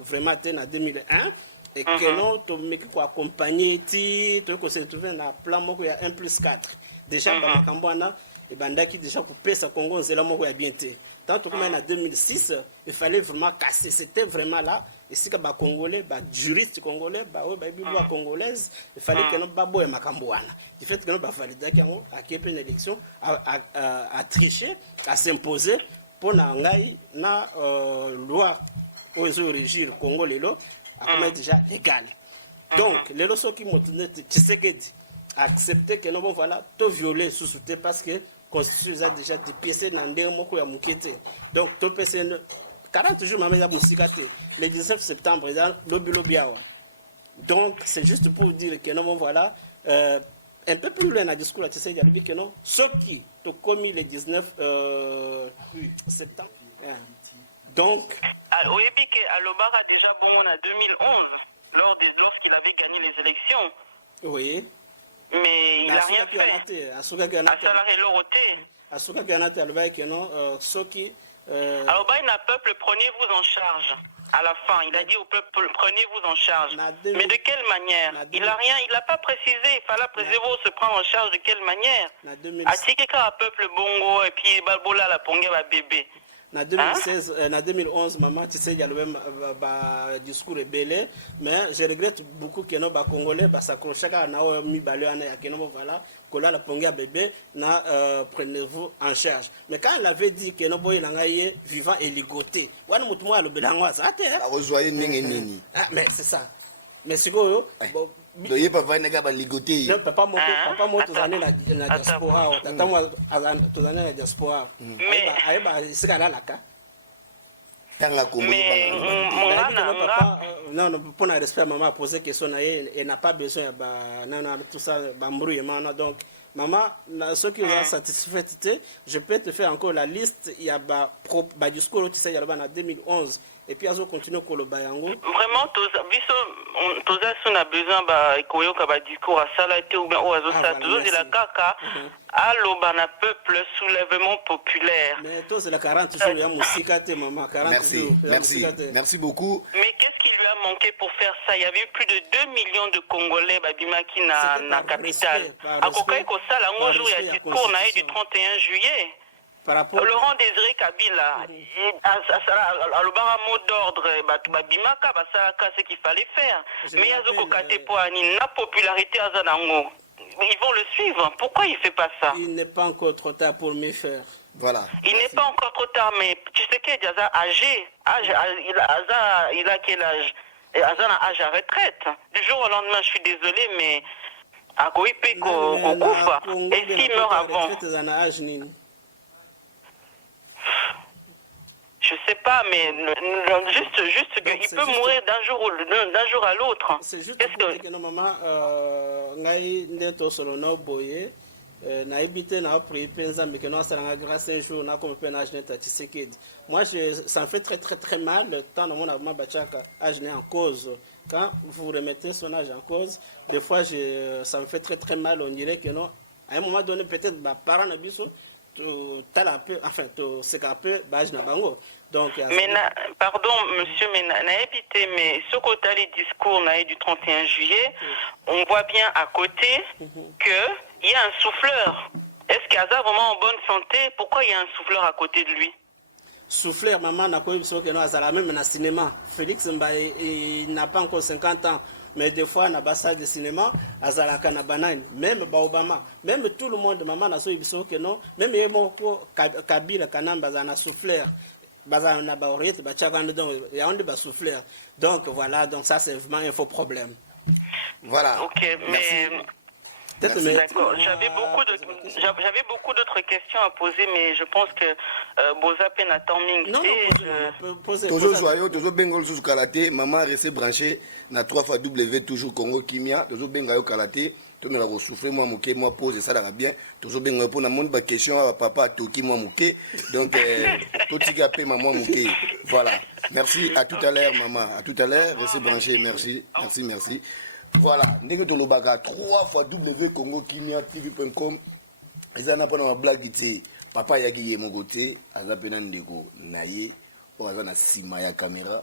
vraiment en 2001. Et que non, tu m'as accompagné, tu se trouvé dans le plan moko, il y a 1+4. Déjà, et bandaki déjà coupé sa Congo, c'est là moko, il y a bien été. Tant que en 2006, il fallait vraiment casser. C'était vraiment là. Et si les Congolais, les juristes congolais, les bibliothèques congolaises, il fallait que nous baboye makambouana. Du fait que nous valider qu'il y a une élection à tricher, à s'imposer pour na loi aux régir Congo lelo, à déjà légal. Donc les lois qui m'ont donné, tu sais que accepter que nous voilà, tout violer sous soutien parce que Constitution a déjà dépiécé dans des mots qui ont mouqueté. Donc, tout le 40 jours, le 19 septembre, donc, c'est juste pour dire que non, voilà, un peu plus loin dans le discours, tu sais, il y a dit que non, ceux qui ont commis le 19 septembre. Donc. Oyebi que Alobara déjà bon en 2011, lorsqu'il avait gagné les élections. Oui. Mais il n'a rien fait. À salarié l'oroté. À ce que alors, le peuple, prenez-vous en charge. À la fin, il a dit au peuple, prenez-vous en charge. Mais de quelle manière? Il n'a rien, il n'a pas précisé. Il fallait préserver se prendre en charge de quelle manière? A-t-il qu'un peuple bongo et puis Balbola la pongue va bébé? En 2016, en 2011, maman, tu sais, il y a le même discours rebelle, mais je regrette beaucoup que nos Congolais s'accrochent à nos mibalés, à nos voilà, que là, la pongue bébé, prenez-vous en charge. Mais quand elle avait dit que nos boys langaye vivant et ligoté, on a moutouma le bélangois, ça a été. Mais c'est ça. Mais c'est quoi? Il pas va pas ligoter. Non, papa moi tous années la diaspora, tata moi tous années la diaspora. Mais c'est là la cas. Mais papa non pour un respect maman a posé question et n'a pas besoin non tout ça bambrouillement donc maman ceux qui ont satisfait je peux te faire encore la liste il y a discours tu sais il y a en 2011 et puis azo continue ko lo bayango vraiment tous on a besoin koyoka discours à ça là ou bien azo ça toujours de la kaka allo bana peuple soulèvement populaire mais tous c'est la 40 jours ya musika te maman 40 jours merci beaucoup. Mais qu'est-ce qui lui a manqué pour faire ça? Il y avait eu plus de 2 millions de Congolais babimaki na capitale akokai ko sala ngo jour ya discours na du 31 juillet. Laurent Désiré Kabila, le mot d'ordre, ce qu'il fallait faire. Mais la popularité ils vont le suivre. Pourquoi il ne fait pas ça? Il n'est pas encore trop tard pour me faire. Voilà. Il n'est pas encore trop tard, mais tu sais qu'il est âgé. Il a quel âge? Il a un âge à retraite. Du jour au lendemain, je suis désolé, mais à Koipé, Kokoufa. Et s'il meurt avant? Je sais pas, mais juste qu'il peut mourir d'un jour à l'autre. C'est juste que nos mamans, ngai ndeto solo no boye, na habité na prié penza mais que nous ça grâce un jour na comme penage neta Tshisekedi. Moi ça me fait très mal le temps dans mon avant bachaka âge en cause. Quand vous remettez son âge en cause, des fois ça me fait très mal, on dirait que non à un moment donné peut-être parents na biso donc, mais pardon monsieur, mais ce côté les discours du 31 juillet, on voit bien à côté qu'il y a un souffleur. Est-ce qu'il y a vraiment en bonne santé? Pourquoi il y a un souffleur à côté de lui? Souffleur, maman n'a pas eu même dans le cinéma. Félix Mbaye, il n'a pas encore 50 ans. Mais des fois, dans la salle de cinéma, même Obama, même tout le monde, maman n'a pas que non, même Kabila, Kanamba, a souffleur. Donc voilà, donc ça c'est vraiment un faux problème. Voilà. Ok, mais Peut-être D'accord. J'avais beaucoup d'autres questions à poser, mais je pense que Boza Penatan Ming. Non, posez. Toujours joyeux, toujours bengol sous karaté. Maman resté branché na 3 fois W toujours Congo Kimia. Toujours bengayo karaté. Tout me va souffler moi mouké moi pose ça va bien. Toujours bengayo pour na monde ba question à papa Toki moi mouké. Donc tout tigapé maman mouké. Voilà. Merci à tout à l'heure maman. À tout à l'heure, restez branché. Merci. Voilà, ndenge to lobaka 3 fois W Congo Kimia TV.com. Ezana pona ma blague ite. Papa yaki ye mogote, aza pena ndeko na ye, o aza na sima ya caméra.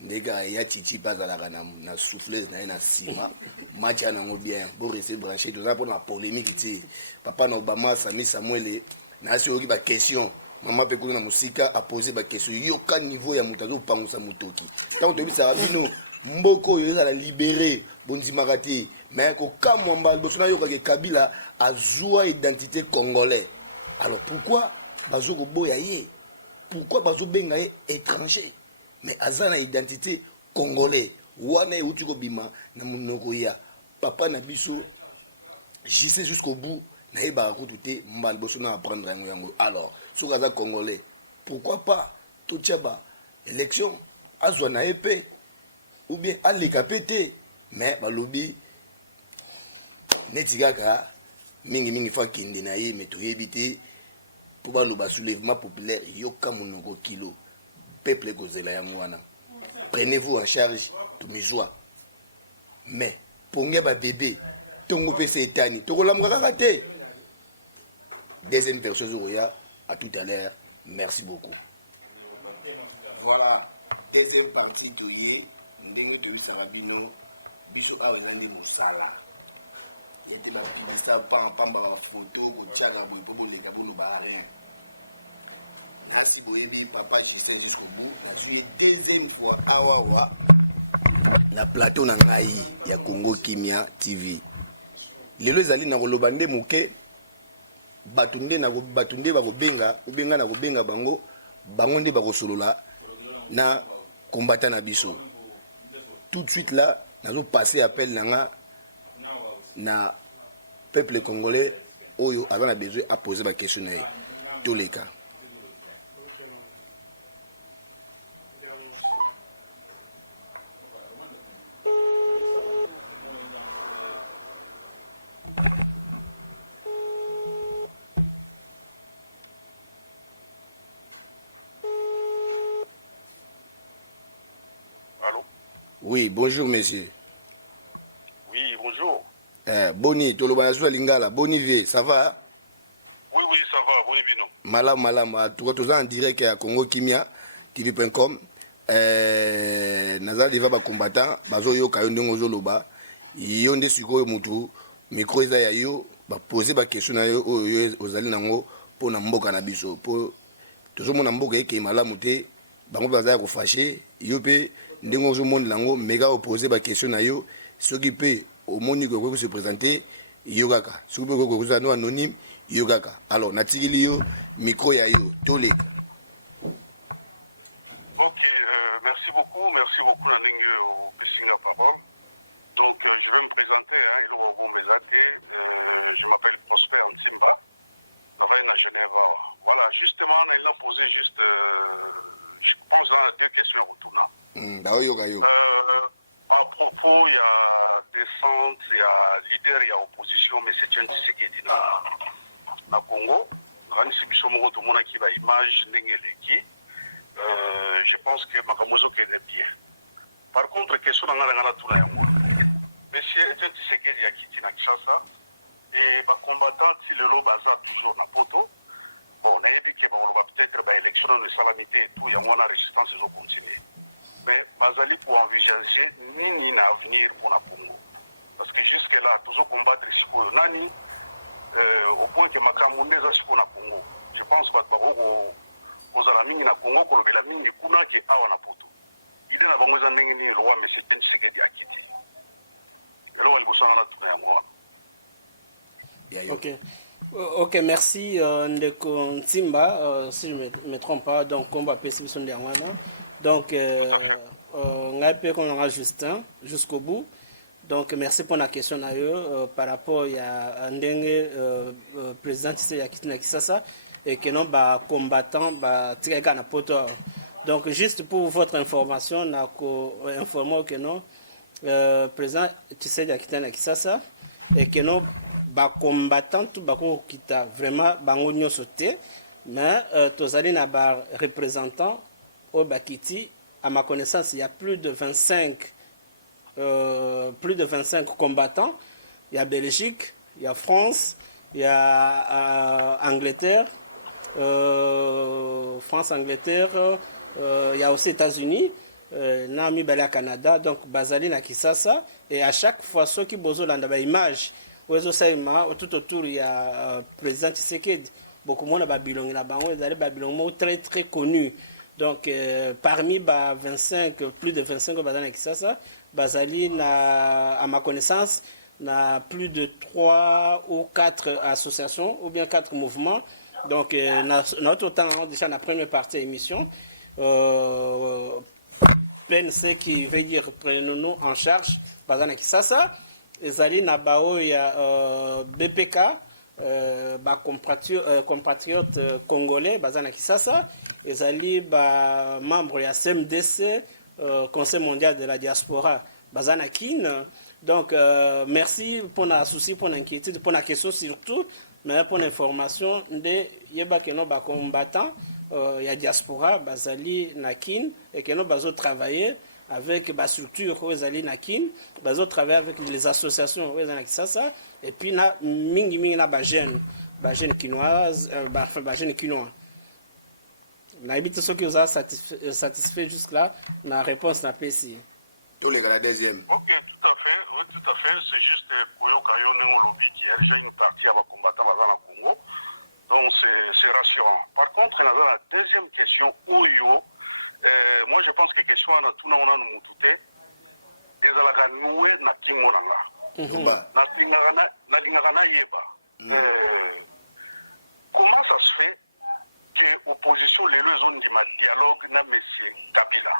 Ndeka ya chichi bazalaka na souffleuse na ye na sima. Match na ngo bien, bo rester branché, to za pona polémique ite. Papa na Obama Sami Samuel na si oki ba question. Maman pe kuna musika a poser ba question. Yo ka niveau ya mutazo pangusa mutoki. Tant to bisa bino mboko yo za la libérer bondimaka te mais ko kamwamba bosona yo ka Kabila azua identité congolais. Alors pourquoi bazoko boya ye? Pourquoi bazo benga ye étranger? Mais azana identité congolais. Wana uti ko bima na munoko ya papa na biso j'essaie jusqu'au bout na ye ba ko tuté mbal bosona apprendre yango. Alors sokaza congolais, pourquoi pas to tchaba élection azwa na épée ou bien à l'écapété mais balobi netigaka mingi fa kende na ye mais to yebité pour baloba soulèvement populaire yoka monoko kilo peuple kozela ya mwana prenez-vous en charge to mizwa mais ponge ba bébé tongo pese etani to kolamka kaka te. Deuxième version zoya à tout à l'heure. Merci beaucoup. Voilà, deuxième partie to yé ndenge to bisabino biso ba bazali mosala. Yete la kibisa pamba photo ko tchanga bo leka bo ba rien. Merci boyebi papa j'essaie jusqu'au bout. Je suis deuxième fois awawa na plateau na ngai ya Congo Kimia TV. Lelo ezali na koloba nde moke batunde bakobenga ubenga na kobenga bango nde bakosolola na combattant na biso. Tout de suite là nazo passer appel nanga na peuple congolais oyo azana besoin à poser ba question na tous les cas. Oui, bonjour monsieur. Oui, bonjour. Boni, Tolobanazo Lingala, Boni V, ça va? Oui, ça va, Boni Bino. Malam, tu es en direct à Congo Kimia, TV.com. Naza deva ba combattant, bazo yo kayondo ngozo loba, yonde sikoyo mutu, micro eza ya yo, ba poser ba question na yo oyo ozali nango po na mboka na biso, po tozo mona mboka eke malamu te, bango baza ko fâcher, yo pe ndenge ozomonde lango mega opposer ba question na yo soki pe omoni ko se présenter yo kaka soki pe ko no anonyme yo kaka. Alors natikili yo micro ya yo toleka. Ok, merci beaucoup na ndenge au pessinga parole. Donc je vais me présenter je m'appelle Prosper Ntimba, je travaille à Genève. Voilà, justement il a posé juste je pense à 2 questions à retourner. À propos, il y a descente, il y a leader, il y a opposition, mais c'est un Tshisekedi na Congo. Tout le monde qui va image, je pense que Makamozo est bien. Par contre, question dans la Tuna, monsieur Etienne Tshisekedi a quitté Kinshasa et les combattants, si le lobe a toujours na poto. Bon, on a dit que on va peut-être l'élection de salamité et tout, il y a moins de résistance, ils vont continuer. Mais Mazali pour envisager ni avenir pour la Congo. Parce que jusque-là, toujours combattre ici pour Nani, au point que Makamounde est pour la Congo. Je pense que aux amis na Congo, qu'on a mis Kuna qui est à Wanapoto. Il est là, on a mis le roi, mais c'est un Tshisekedi à quitter. Le roi, il va s'en aller. Ok. Ok, merci Ndeko Ntimba, si je ne me trompe pas, donc on va passer sur Ndiangwana. Donc, on a Justin jusqu'au bout. Donc merci pour la question par rapport à ndenge président Tshisekedi akiti na Kisasa et que non ba combattant ba tika na poto. Donc juste pour votre information na ko informer que non président Tshisekedi akiti na Kisasa et que non ba combattant tout ba ko kita vraiment bango nyonso te mais tozali na ba représentant au bakiti à ma connaissance il y a plus de 25 combattants. Il y a Belgique, il y a France, il y a Angleterre, France, Angleterre, il y a aussi États-Unis, Nami Bala Canada, donc Bazali na Kisasa. Et à chaque fois, ceux qui bozo l'anda image, tout autour il y a président Tshisekedi. Beaucoup de monde a Babylone là, Babylone très très connu. Donc parmi plus de 25 Bazali na Kisasa. Bazali, à ma connaissance, n'a plus de 3 ou 4 associations ou bien 4 mouvements. Donc, notre temps, déjà, la première partie de l'émission, PNC qui veut dire prenons-nous en charge, Bazali Kisasa, Zali Nabao, il y a BPK, compatriotes congolais, Bazali Kisasa, Zali, membre de la CMDC, Conseil mondial de la diaspora, Bazana Kin. Donc, merci pour la souci, pour l'inquiétude, pour la question surtout, mais pour l'information de Yeba Keno ba combattant, il y a diaspora, Bazali Nakin, et Keno Bazo travailler avec la structure Bazali Nakin, Bazo travailler avec les associations Bazana Kisasa, et puis na mingi na Bajen quinoise, Bajen quinois. N'habite ceux qui vous a satisfait jusque-là, la réponse n'a pas ici. Tous les gars, la deuxième. Ok, tout à fait. Oui, tout à fait. C'est juste pour Yokayo Nengolobi qui a déjà une partie à la combattant dans le Congo. Donc c'est rassurant. Par contre, dans la deuxième question, Oyo, moi je pense que la question est tout le monde nous douté. Ils ont noué na Tingonanga. Na Tingonanga Yeba. Comment ça se fait que l'opposition, les deux zones du dialogue, n'a M. Kabila.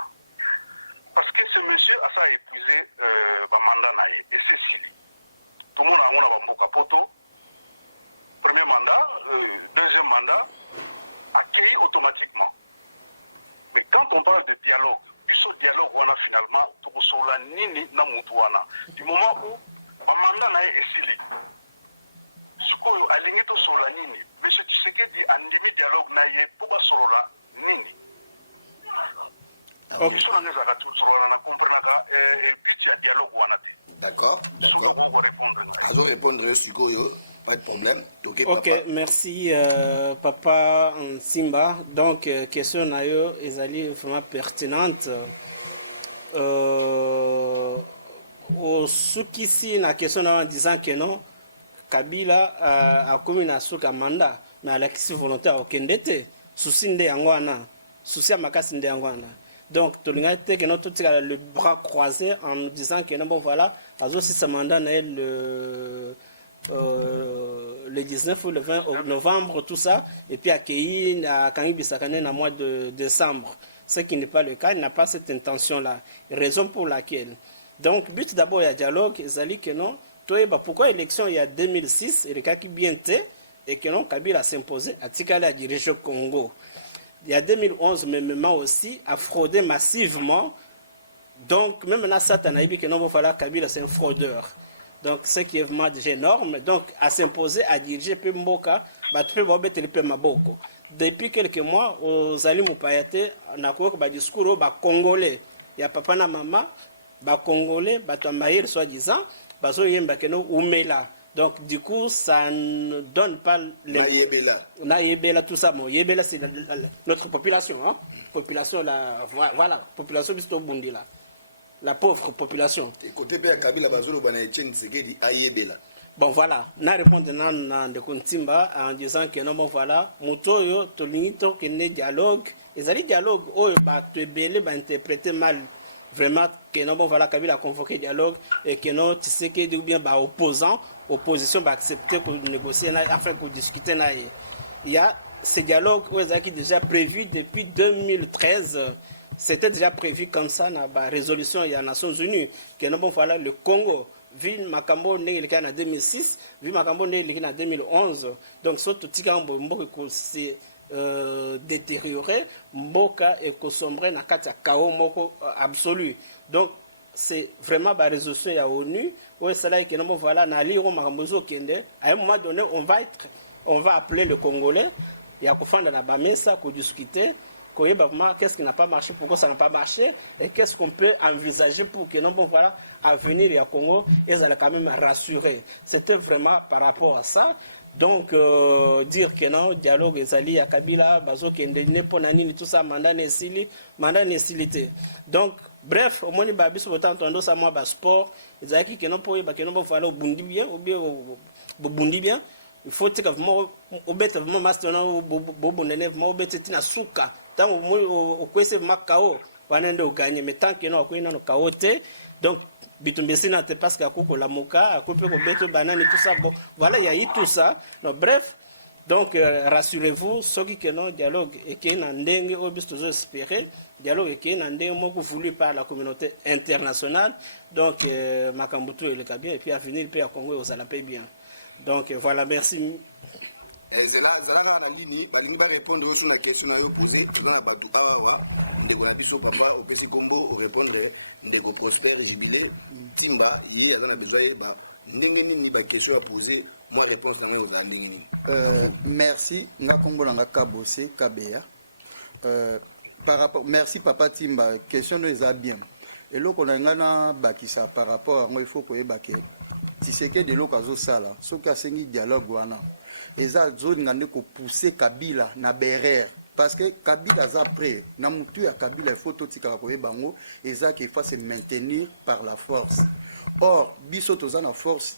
Parce que ce monsieur a ça épuisé le mandat, et c'est Sili. Tout le monde a un poto. Premier mandat, deuxième mandat, accueilli automatiquement. Mais quand on parle de dialogue, puis ce dialogue, on a finalement, tout le nini na mutuana. Du moment où le mandat est Sili. Sukoyo alingi to sola nini monsieur Tshisekedi andimi dialogue na ye pour sola nini Ok. Ils sont en ezaka tout sola na comprendre et but ya dialogue wana. D'accord. Azo répondre Sukoyo, pas de problème. Ok, papa. Merci papa Simba. Donc question nayo ezali vraiment pertinente. Au sukisi na question en disant que non Kabila a commis un souk à mandat, mais à l'acquis volontaire aucun d'été. Souci de Yangwana, souci à Makasi de Yangwana. Donc, tout le monde que notre le bras croisé en nous disant que non, bon voilà, aussi ce mandat le 19 ou le 20 novembre, tout ça, et puis accueilli à Kangi Bissakane dans le mois de décembre. Ce qui n'est pas le cas, il n'a pas cette intention-là. Raison pour laquelle. Donc, but d'abord, il y a dialogue, ils que non. Pourquoi l'élection il y a 2006 et le cas qui bien était et que non Kabila s'est imposé à Tikala à diriger le Congo. Il y a 2011 même aussi a fraudé massivement. Donc même là Satanaïbi que non voilà Kabila c'est un fraudeur. Donc ce qui est vraiment déjà énorme. Donc à s'imposer à diriger Pemboka, Maboko. Depuis quelques mois aux Alimou Payate on a quoi que discours congolais. Il y a papa na maman congolais Batambaïr soi-disant. Donc du coup ça ne donne pas Yebela tout ça bon Yebela c'est notre population hein population la voilà population bisto bundi là la pauvre population côté pe Kabila bazolo bana Etienne Tshisekedi Ayebela. Bon voilà na répondre nan de Kontimba en disant que non bon voilà motoyo to limito que ne dialogue ezali dialogue oyo ba te belé ba interpréter mal. Vraiment, que non, bon, voilà, Kabila a convoqué dialogue et que non, tu sais que ou bien bah, opposition va accepter qu'on négocie, afin qu'on discute. Il y a ce dialogue qui est déjà prévu depuis 2013. C'était déjà prévu comme ça, dans la résolution des Nations Unies, que non, bon, voilà, le Congo vu makambo ndenge ilikuwa na 2006 vu makambo ndenge ilikuwa na 2011 donc so totika mboka ko se détériorer mboka et ko sombre na kati ya chaos moko absolu donc c'est vraiment la résolution ya ONU où c'est là que nous voilà na liro makambo zo kende à un moment donné on va appeler le Congolais ya kufanda na bamesa ko discuter qu'est-ce qui n'a pas marché, pourquoi ça n'a pas marché, et qu'est-ce qu'on peut envisager pour que voilà, à venir au Congo, ils allaient quand même rassurer. C'était vraiment par rapport à ça. Donc, dire que non, dialogue, Ezali, à Kabila, Bazo, Kendene, Ponanini, tout ça, mandat nécessité. Donc, bref, au moins, il sur autant entendu ça, moi, sport, Ezali, qui n'ont pas eu, qui n'ont pas fallu au Bundi bien, ou bien au Bundi bien. Il faut que vraiment au bête vraiment mastona bobonene vraiment au bête tina suka tant au kwese makao wanende oganye mais tant que non akwina no kaote donc bitumbesi na te parce que akoko la moka akope ko bête banane tout ça bon voilà il y a eu tout ça non bref donc rassurez-vous ceux qui non dialogue et qui na ndenge obis toujours espérer dialogue et qui na ndenge moko voulu par la communauté internationale donc makambutu et le kabien et puis à venir puis à Congo aux ala bien. Donc voilà, merci. Zela na ligne, balingi ba répondre sur la question na yo posée, tu vas batu awa ndeko na biso papa au PC Combo au répondre ndeko Prosper Jubilé Timba yi azana besoin ba ndenge nini ba question à poser, moi réponse na yo za ndenge. Merci nga Combo nga Kabose Kabea. Par rapport merci papa Timba, question no eza bien. Et là qu'on a ngana bakisa par rapport à moi il faut ko yebake Tshisekedi de l'okazo sala soki asengi dialogue wana eza zone ngande ko pousser Kabila na berère parce que Kabila za prêt na mutu ya Kabila il faut totika ko yebango eza qu'il faut se maintenir par la force. Or biso tozana force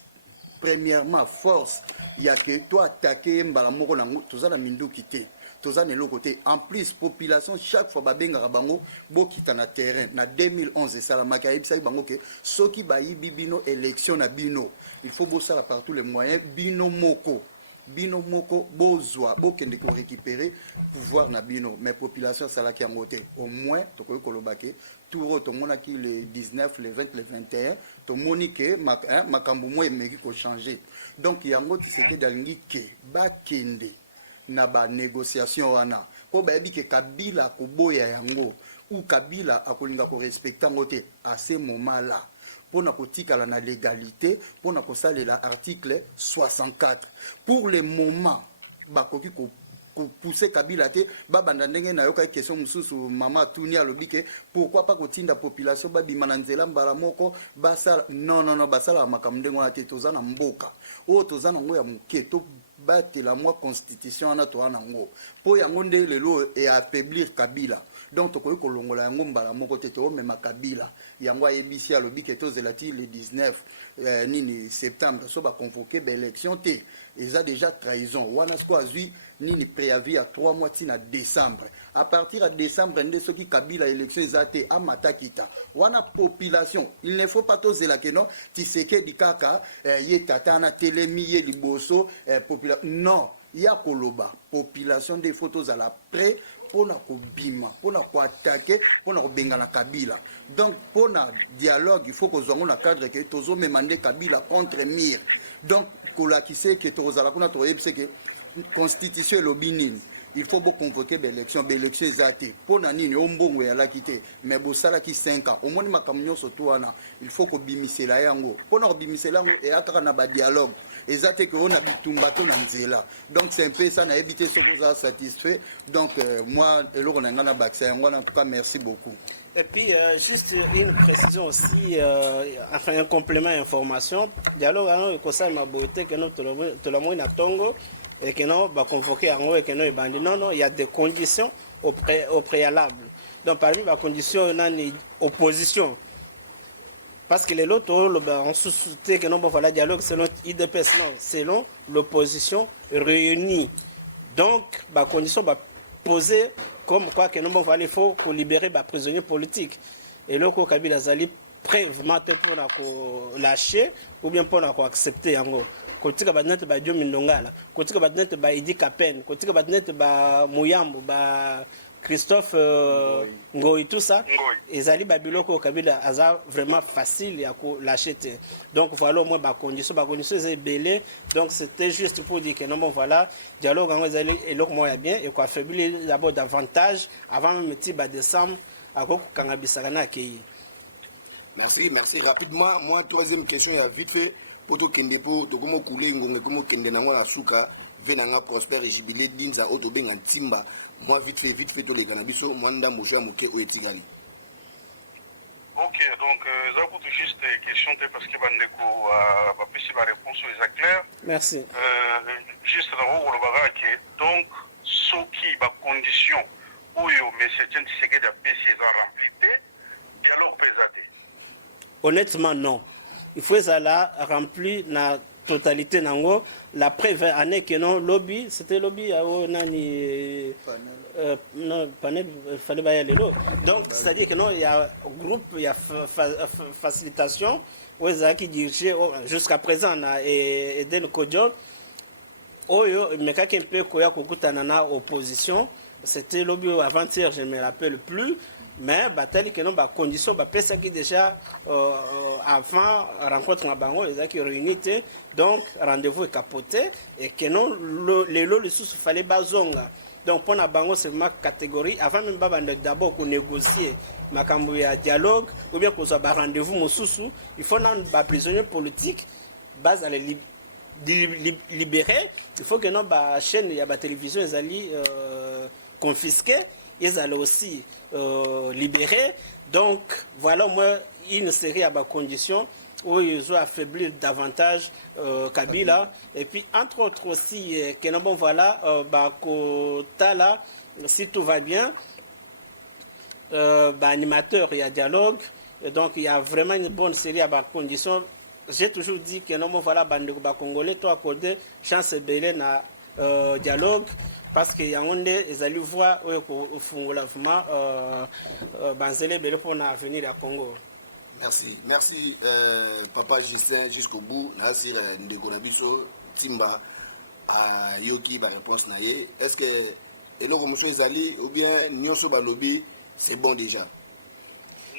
premièrement force ya que toi attaquer mbala moko nango tozana minduki te tozana le côté en plus population chaque fois babenga bango bokita na terrain na 2011 salamaka yebisa bango que soki bayibi bino élection na bino il faut bosala par tous les moyens bino moko bozwa bokende ko récupérer pouvoir na bino mais population salaki en côté au moins to ko kolobake tout to monaki le 19 le 20 le 21 to monique makambo mo emeki ko changer donc yango tiseke dalingi ke bakende na ba négociation wana ko bayebi ke Kabila koboya yango ou Kabila akolinga ko respecter ngote à ce moment là pour na kotika la légalité pour na kosalela l'article 64 pour le moment bakoki ko pousser Kabila te babanda ndenge na yoka question mususu mama tunia lobike pourquoi pas kotinda population babima na nzela mbala moko basala non basala makambo ndenge na te tozana mboka o tozana ngo ya muketo battre la moi constitution na to anango po yango nde lelo et affaiblir Kabila donc to ko longola yango mbala moko te to mema Kabila yango ayebisi alobi ke to zelati le 19 nini septembre so ba convoquer ba élection te eza déjà trahison wana sko azui nini préavis à 3 mois tina décembre à partir de décembre nde soki Kabila élection ezate amatakita wana population il ne faut pas to zela ke non Tshisekedi kaka ye tata na telemi ye liboso non ya koloba population des photos à la près pour na kobima pour na ko attaquer pour na benga na Kabila donc pour na dialogue il faut que zongo na cadre que tozo memande Kabila contre mire donc kola qui sait que tozala kuna to yebse que constitution lobinine il faut beaucoup convoquer l'élection zate pour na nini ombongo ya la quitter mais bosala ki 5 ans au moins makamnyo surtout wana il faut ko bimisela yango pour na bimisela yango et ataka na ba dialogue ezate que on a bitumba to na nzela donc c'est un peu ça na éviter ce qu'on a satisfait donc moi eloko na ngana baksa yango en tout cas merci beaucoup. Et puis, juste une précision aussi, enfin un complément d'information. Dialogue, il concerne ma beauté que nous, tout le monde à Tongo, et que nous, va convoquer en haut, et que nous, non, il y a des conditions au préalable. Donc, parmi les conditions, il y a une opposition. Parce que les autres, on soutient que nous, voilà, dialogue selon IDPS, non, selon l'opposition réunie. Donc, la condition va poser comme quoi que nous il faut libérer les prisonniers politiques et là Kabila Zali prêt vraiment pour lâcher ou bien pour accepter yango kotika badnet ba Dio Mindongala kotika badnet ba Idi Kapen kotika badnet ba Muyambo ba Christophe Ngoi, tout ça. Ngoi. Et Zali Babiloko Kabila a vraiment facile à l'acheter. Donc voilà au moins ma condition est belée. Donc c'était juste pour dire que non, bon voilà, dialogue en Zali et l'autre moyen bien et quoi faiblir d'abord davantage avant même de décembre à quoi Kangabisagana accueilli. Merci, merci. Rapidement, moi, troisième question, il y a vite fait. Pour tout kende pour tout comment couler ngonge comment kende na ngwa suka venanga prosper et jubilé dinza auto benga timba. Moi vite fait tous les cannabis moi nda moja moke o etigali. Ok, donc ça coûte juste question parce que bandeko va passer la réponse sur les clairs. Merci. Juste dans le barak donc ce qui va condition où yo mais c'est un secret de PC dans remplir dialogue pesate. Honnêtement non. Il faut ça remplir la totalité nango la preuve année que non lobby c'était lobby nani non panel fallait pas y aller là. Donc c'est à dire que non il y a groupe il y a facilitation qui dirige jusqu'à présent na Eden Kodjo oyo mais quand un peu koya kokutana na opposition c'était lobby avant-hier je me rappelle plus. Mais bataille que non ba condition ba pesa qui déjà avant rencontre na bango les qui réunité donc rendez-vous est capoté et que non les lots sous fallait bazonga donc pour na bango c'est ma catégorie avant même ba d'abord qu'on négocier makambo ya dialogue ou bien qu'on soit ba rendez-vous mosusu il faut na ba prisonnier politique base à les libérer il faut que non ba chaîne ya ba télévision les ali confisquer ils allaient aussi libérer. Donc, voilà moi une série à conditions où ils ont affaibli davantage Kabila. Et puis, entre autres aussi, que bon, voilà, Tala, si tout va bien, animateur, il y a dialogue. Donc, il y a vraiment une bonne série à conditions. J'ai toujours dit que non, bon, voilà, Congolais, toi, accordé chance belé na dialogue. Parce qu'il y a un des allus voir au fond Banzele Belé pour venir à Congo. Merci, merci Papa Justin jusqu'au bout. Nasir Ndekonabiso Timba à Yoki ba réponse naie. Est-ce que eloko monsieur Zali ou bien Nyoso Balobi c'est bon déjà?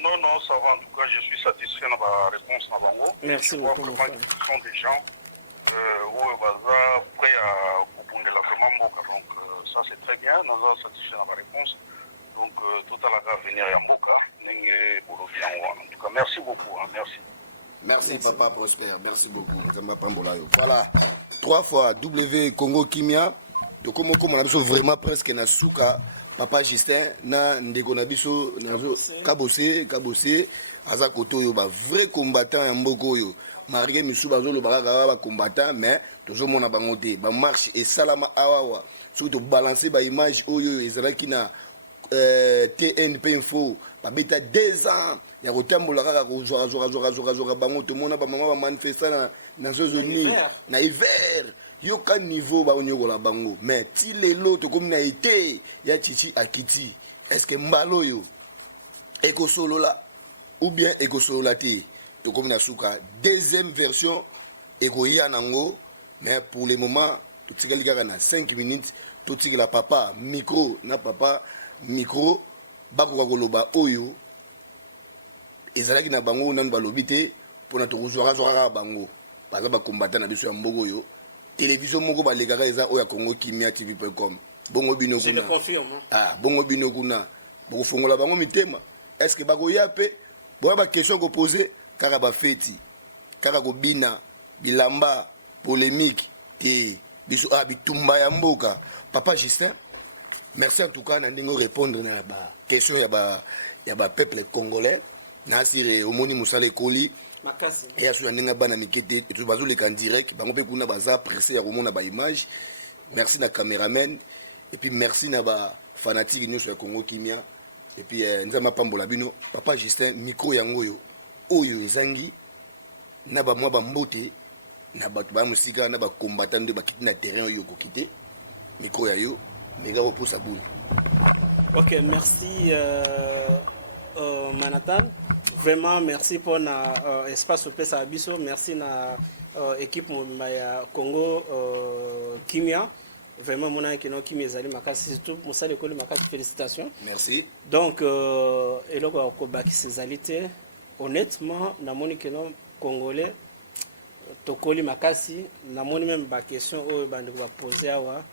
Non, ça va. En tout cas, je suis satisfait de la réponse na bango. Merci beaucoup. Je vois vraiment qu'ils sont des gens prêts à proposer la vraiment donc ça c'est très bien, nous avons satisfait dans ma réponse. Donc tout à l'heure venir à Moka, en tout cas merci beaucoup, hein, merci. Merci Papa Prosper, merci beaucoup. Voilà, 3 fois W Congo Kimia, donc comme on a besoin vraiment presque na suka, Papa Justin, na ndeko na biso nazo kabose, aza koto yo ba vrai combattant ya mboko yo. Marié Missou bazo le baraka combattant mais toujours mon bango te, ba marche et salama awawa. Surtout balancer ba image oyo ezalaki na TNP info ba beta 2 ans ya kotambola kaka ko zora bango te mona ba mama ba manifester na zone na hiver yo ka niveau ba onyokola bango mais ti lelo to comme na été ya chichi akiti est-ce que mbalo yo eko solo la ou bien eko solo la te to comme na suka deuxième version eko ya nango mais pour le moment tout tikali kaka na 5 minutes tout tikala papa micro na papa micro bakoka koloba oyo ezalaki na bango nanu balobi te mpona tokozwaka bango baza bakombata na biso ya mboka oyo télévision moko balekaka eza oyo ya Congo Kimia TV.com bongo bino kuna bongo bino kuna bokofongola bango mitema est-ce que bakoya pe boya ba question ko poser kaka bafeti kaka kobina bilamba polémique te biso bitumba ya mboka. Papa Justin, merci en tout cas de répondre à la question ya ba peuple congolais. Nasir omoni musale koli et ya sur ndinga bana mikete et tout bazo le en direct bango pe kuna baza pressé ya komona ba image. Merci na cameraman et puis merci na ba fanatique nyonso ya Congo Kimia et puis nzama pambola bino Papa Justin micro yango oyo ezangi na ba mwa ba mbote na bato ba musika na ba combattant de ba kiti na terrain oyo ko kité micro ya yo mega repose à boule. OK, merci Manhattan. Vraiment merci pour na espace au pesa biso, merci na équipe ya Congo Kimia vraiment mon qui non qui mes amis makasi surtout mon salle école makasi félicitations. Merci. Donc et là ko baki ces alité honnêtement na moni que non congolais tokoli makasi na moni même ba question o bandi ko poser awa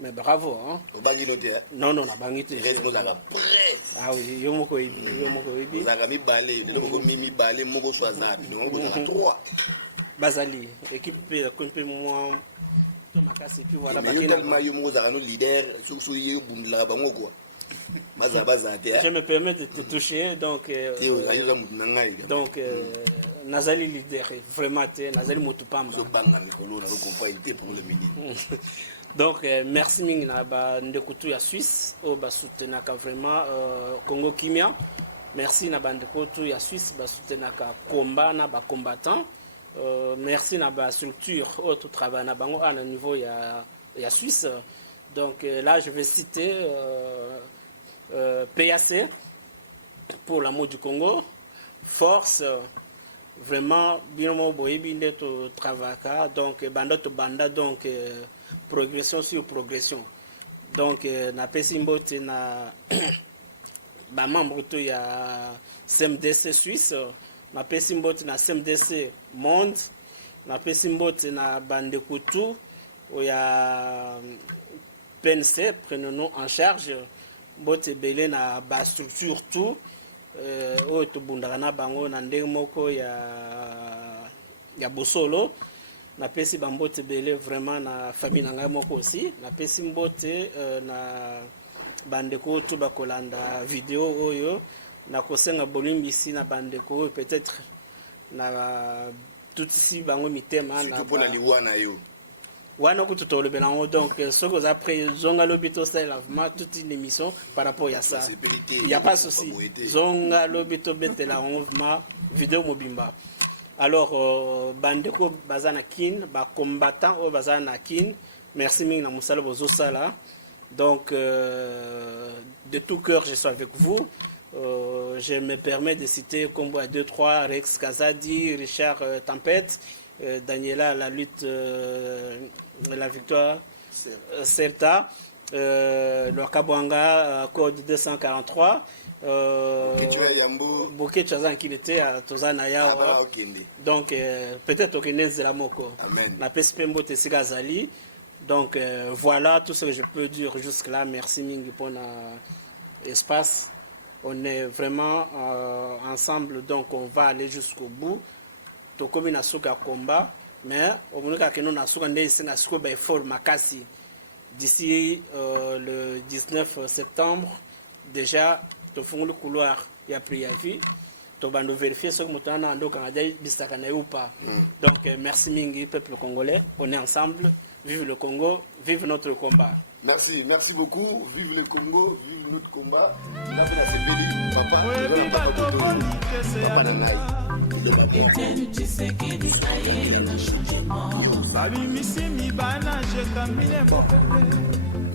mais bravo hein. Au bangi loté. Non non na bangi te. Reste la prêt. Ah oui, yo moko ibi. Zaka mi balé, de moko mi balé moko choisir donc on a 3. Bazali équipe compé moi makasi puis voilà ba kina mayo moko zaka no leader sous yo bundla bango quoi. Je me permets de te toucher donc Nazali leader vraiment Nazali Motupamba. Donc merci mingi ba ndekutu ya Suisse au ba soutenaka vraiment Congo Kimia. Merci na bandekutu ya Suisse ba soutenaka combat na ba combattant. Merci na ba structure autre travail na bango à niveau ya Suisse. Donc là je vais citer PAC pour l'amour du Congo, Force, vraiment bien boyebi to travaka donc banda donc progression sur progression. Donc na pesimbote na ba membre to ya CMDC Suisse, na pesimbote na CMDC Monde, na pesimbote na bandekutu ya PNC prenons en charge bote belé na ba structure tout o to bundana bango na ndenge moko ya bosolo na pesi bambote belé vraiment na famille na ngai moko aussi na pesi mbote na bandeko to bakolanda vidéo oyo na kosenga bolimbisi na bandeko peut-être na tout ici bango mitema na pour la liwana yo wana ko tutolo belango donc ce que après zonga lobito c'est lavement toute une émission par rapport à ça il y a pas souci zonga lobito betela mouvement vidéo mobimba alors bandeko bazana kin ba combattant au bazana kin merci mingi na musala bozo sala donc de tout cœur je suis avec vous. Je me permets de citer Combo à 2-3 Rex Kazadi, Richard Tempête, Daniela la lutte la victoire Certa, le Kabwanga code 243 Bouquet Chazan qui était à Tozanaya donc peut-être au Kinez la Moko na Pespembo Tessiga Zali donc voilà tout ce que je peux dire jusque là. Merci mingi pour l'espace. On est vraiment ensemble, donc on va aller jusqu'au bout. Tokomi na suka combat, mais au moment que nous na suka ndé singa suko ba effort makasi. D'ici le 19 septembre, déjà to fongo le couloir ya priavi, to bando vérifier ce que mutana ando Canada bisaka na ou pas. Donc merci mingi peuple congolais, on est ensemble, vive le Congo, vive notre combat. Merci, merci beaucoup. Vive le Congo, vive notre combat. Papa,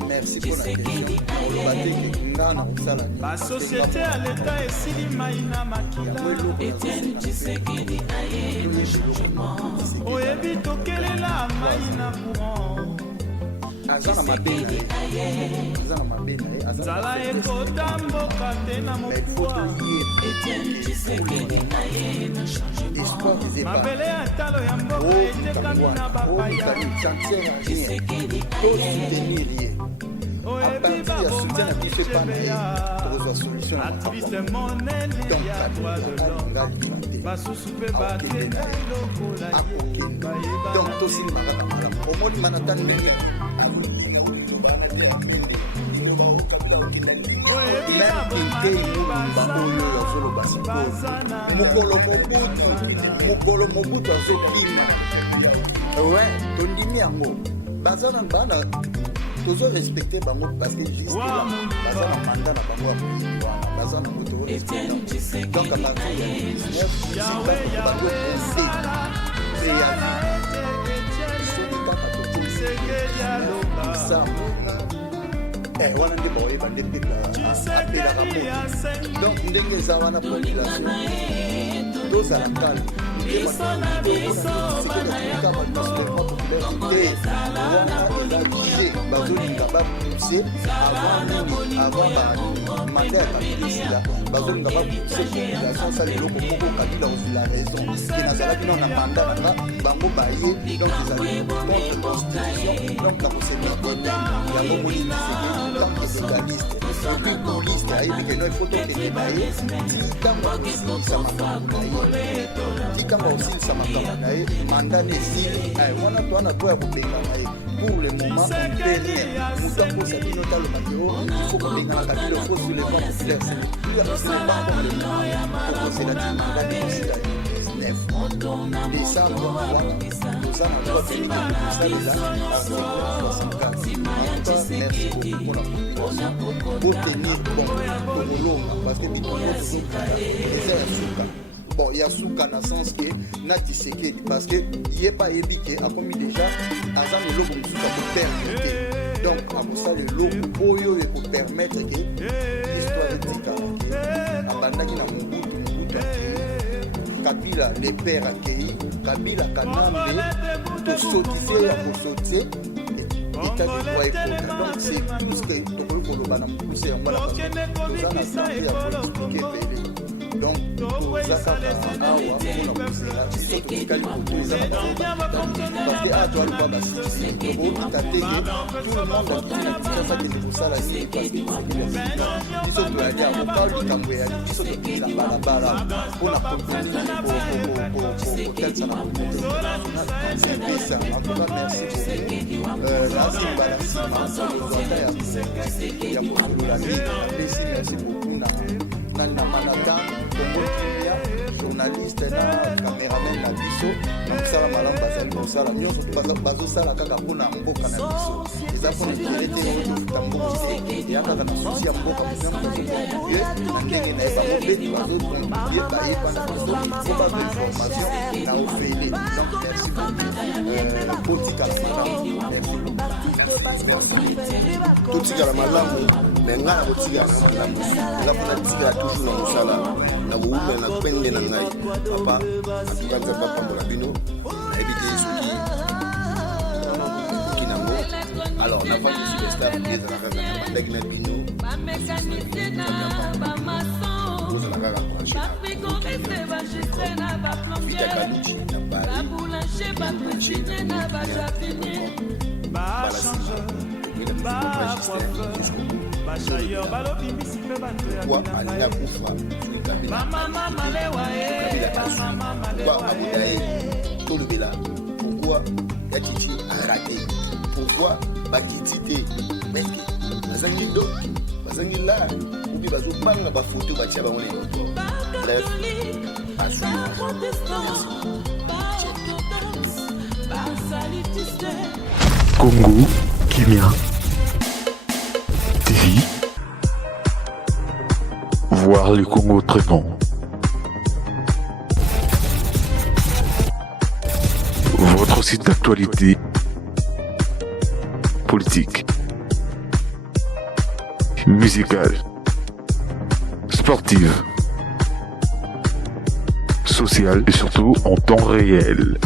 merci pour la question. La société à l'état et Silimaïna Makila. Oyebi tokelela maïna courant. Azana mabena Zala ekota mboka te na mokuwa mabele ya talo ya mboka etekami na bapaya oyebi babomaki cebeya activiste monene ya droit de l'homme basusu mpe bakenda lokola donc tosilimaka malamu omoni manata ndenge mokolo mobutu azokima tondimi yango baza na bana tozo respecte bango parce que juste là baza na mandat na bango ya moyindo wana baza na moto respecte donc à partir ya 19 bango ose pe ya soki kaka totosa wana nde baoyeba nde apelaka moto donc ndenge eza wana population tozala kale biso na biso bana ya bazolinga bapuse avant manda ya kabilisila bazolinga bapuse population sa leloko moko kabila ozula raison ke nazalaki nao na manda nanga bango baye donc ezali contre constitution donc na kosemekene yango molini sekeli tanke égaliste epuis poliste ayebi ke no ifo tokende na ye tikamba osilisa makambo na ye tikamba osilisa makambo na ye manda na esili wana towana to ya kobengana ye pour le moment on peut rien moto akosa bino taloma ke o ifo kobengana kabila fo soulèvement populaire ce n'est pas comme le moment okosela ti manda na esila décembre wana toza na droit teleke kosalela article 64 merci beaucoup pour la population pour tenir bon tokolonga parce que bitongo tozokala eza ya suka bon ya suka na sens ke na Tshisekedi parce que ye pa yebi ke akomi déjà aza na eloko mosusu akopermete donc akosala eloko oyo ekopermettre ke histoire etikala ke abandaki na mobutu Kabila les pères accueillis, Kabila Kanambe, Tosotise ya Kosotie, état de droit et contrat. Donc c'est tout ce que Tokolo Kolobana Moussé en bas la façon. Nous en avons fait à expliquer Pélé. Donc, Zaka Awa, on a poussé là. Si c'est tout ce qu'il faut, les amateurs, parce que à toi, le baba, si tout le monde a quitté ça qui est pour ça la série parce que c'est ils sont de la guerre au cas du Camboué, ils sont de la balabala pour la compagnie pour tel ça c'est ça. En tout cas, merci beaucoup. Là, c'est Balasima, il y a pour la vie. Merci beaucoup. Nana Manaka, journaliste na caméraman na biso na kusala malamu bazali kosala nyonso bazosala kaka mpona mboka na biso eza mpona kelete oyo tofuta mboka te eya kaka na susi ya mboka mosusu bazokontribue na ndenge na ye bango mpe bazokontribue bayebana biso po bazo information na ofele donc merci beaucoup botikala malamu merci totikala malamu me ngai na kotikala na malamu eza mpona tikala toujours na mosala na koumela na pende na ngai papa atuka nzambe apambola bino nayebi te soki nango alors na vente superstar ezalaka kaka bandaki na bino ozala kaka branche na vita kaluchi na Pourquoi Alina Koufa pourquoi Yatiti a raté? Pourquoi Bakitité? Mais Bazangi Dok, Bazangi là, ou bien Bazopanga, Bafoto, Bachaba, on est bref, à suivre. Congo, Kimia, TV. Voir le Congo autrement. Votre site d'actualité politique, musicale, sportive, sociale et surtout en temps réel.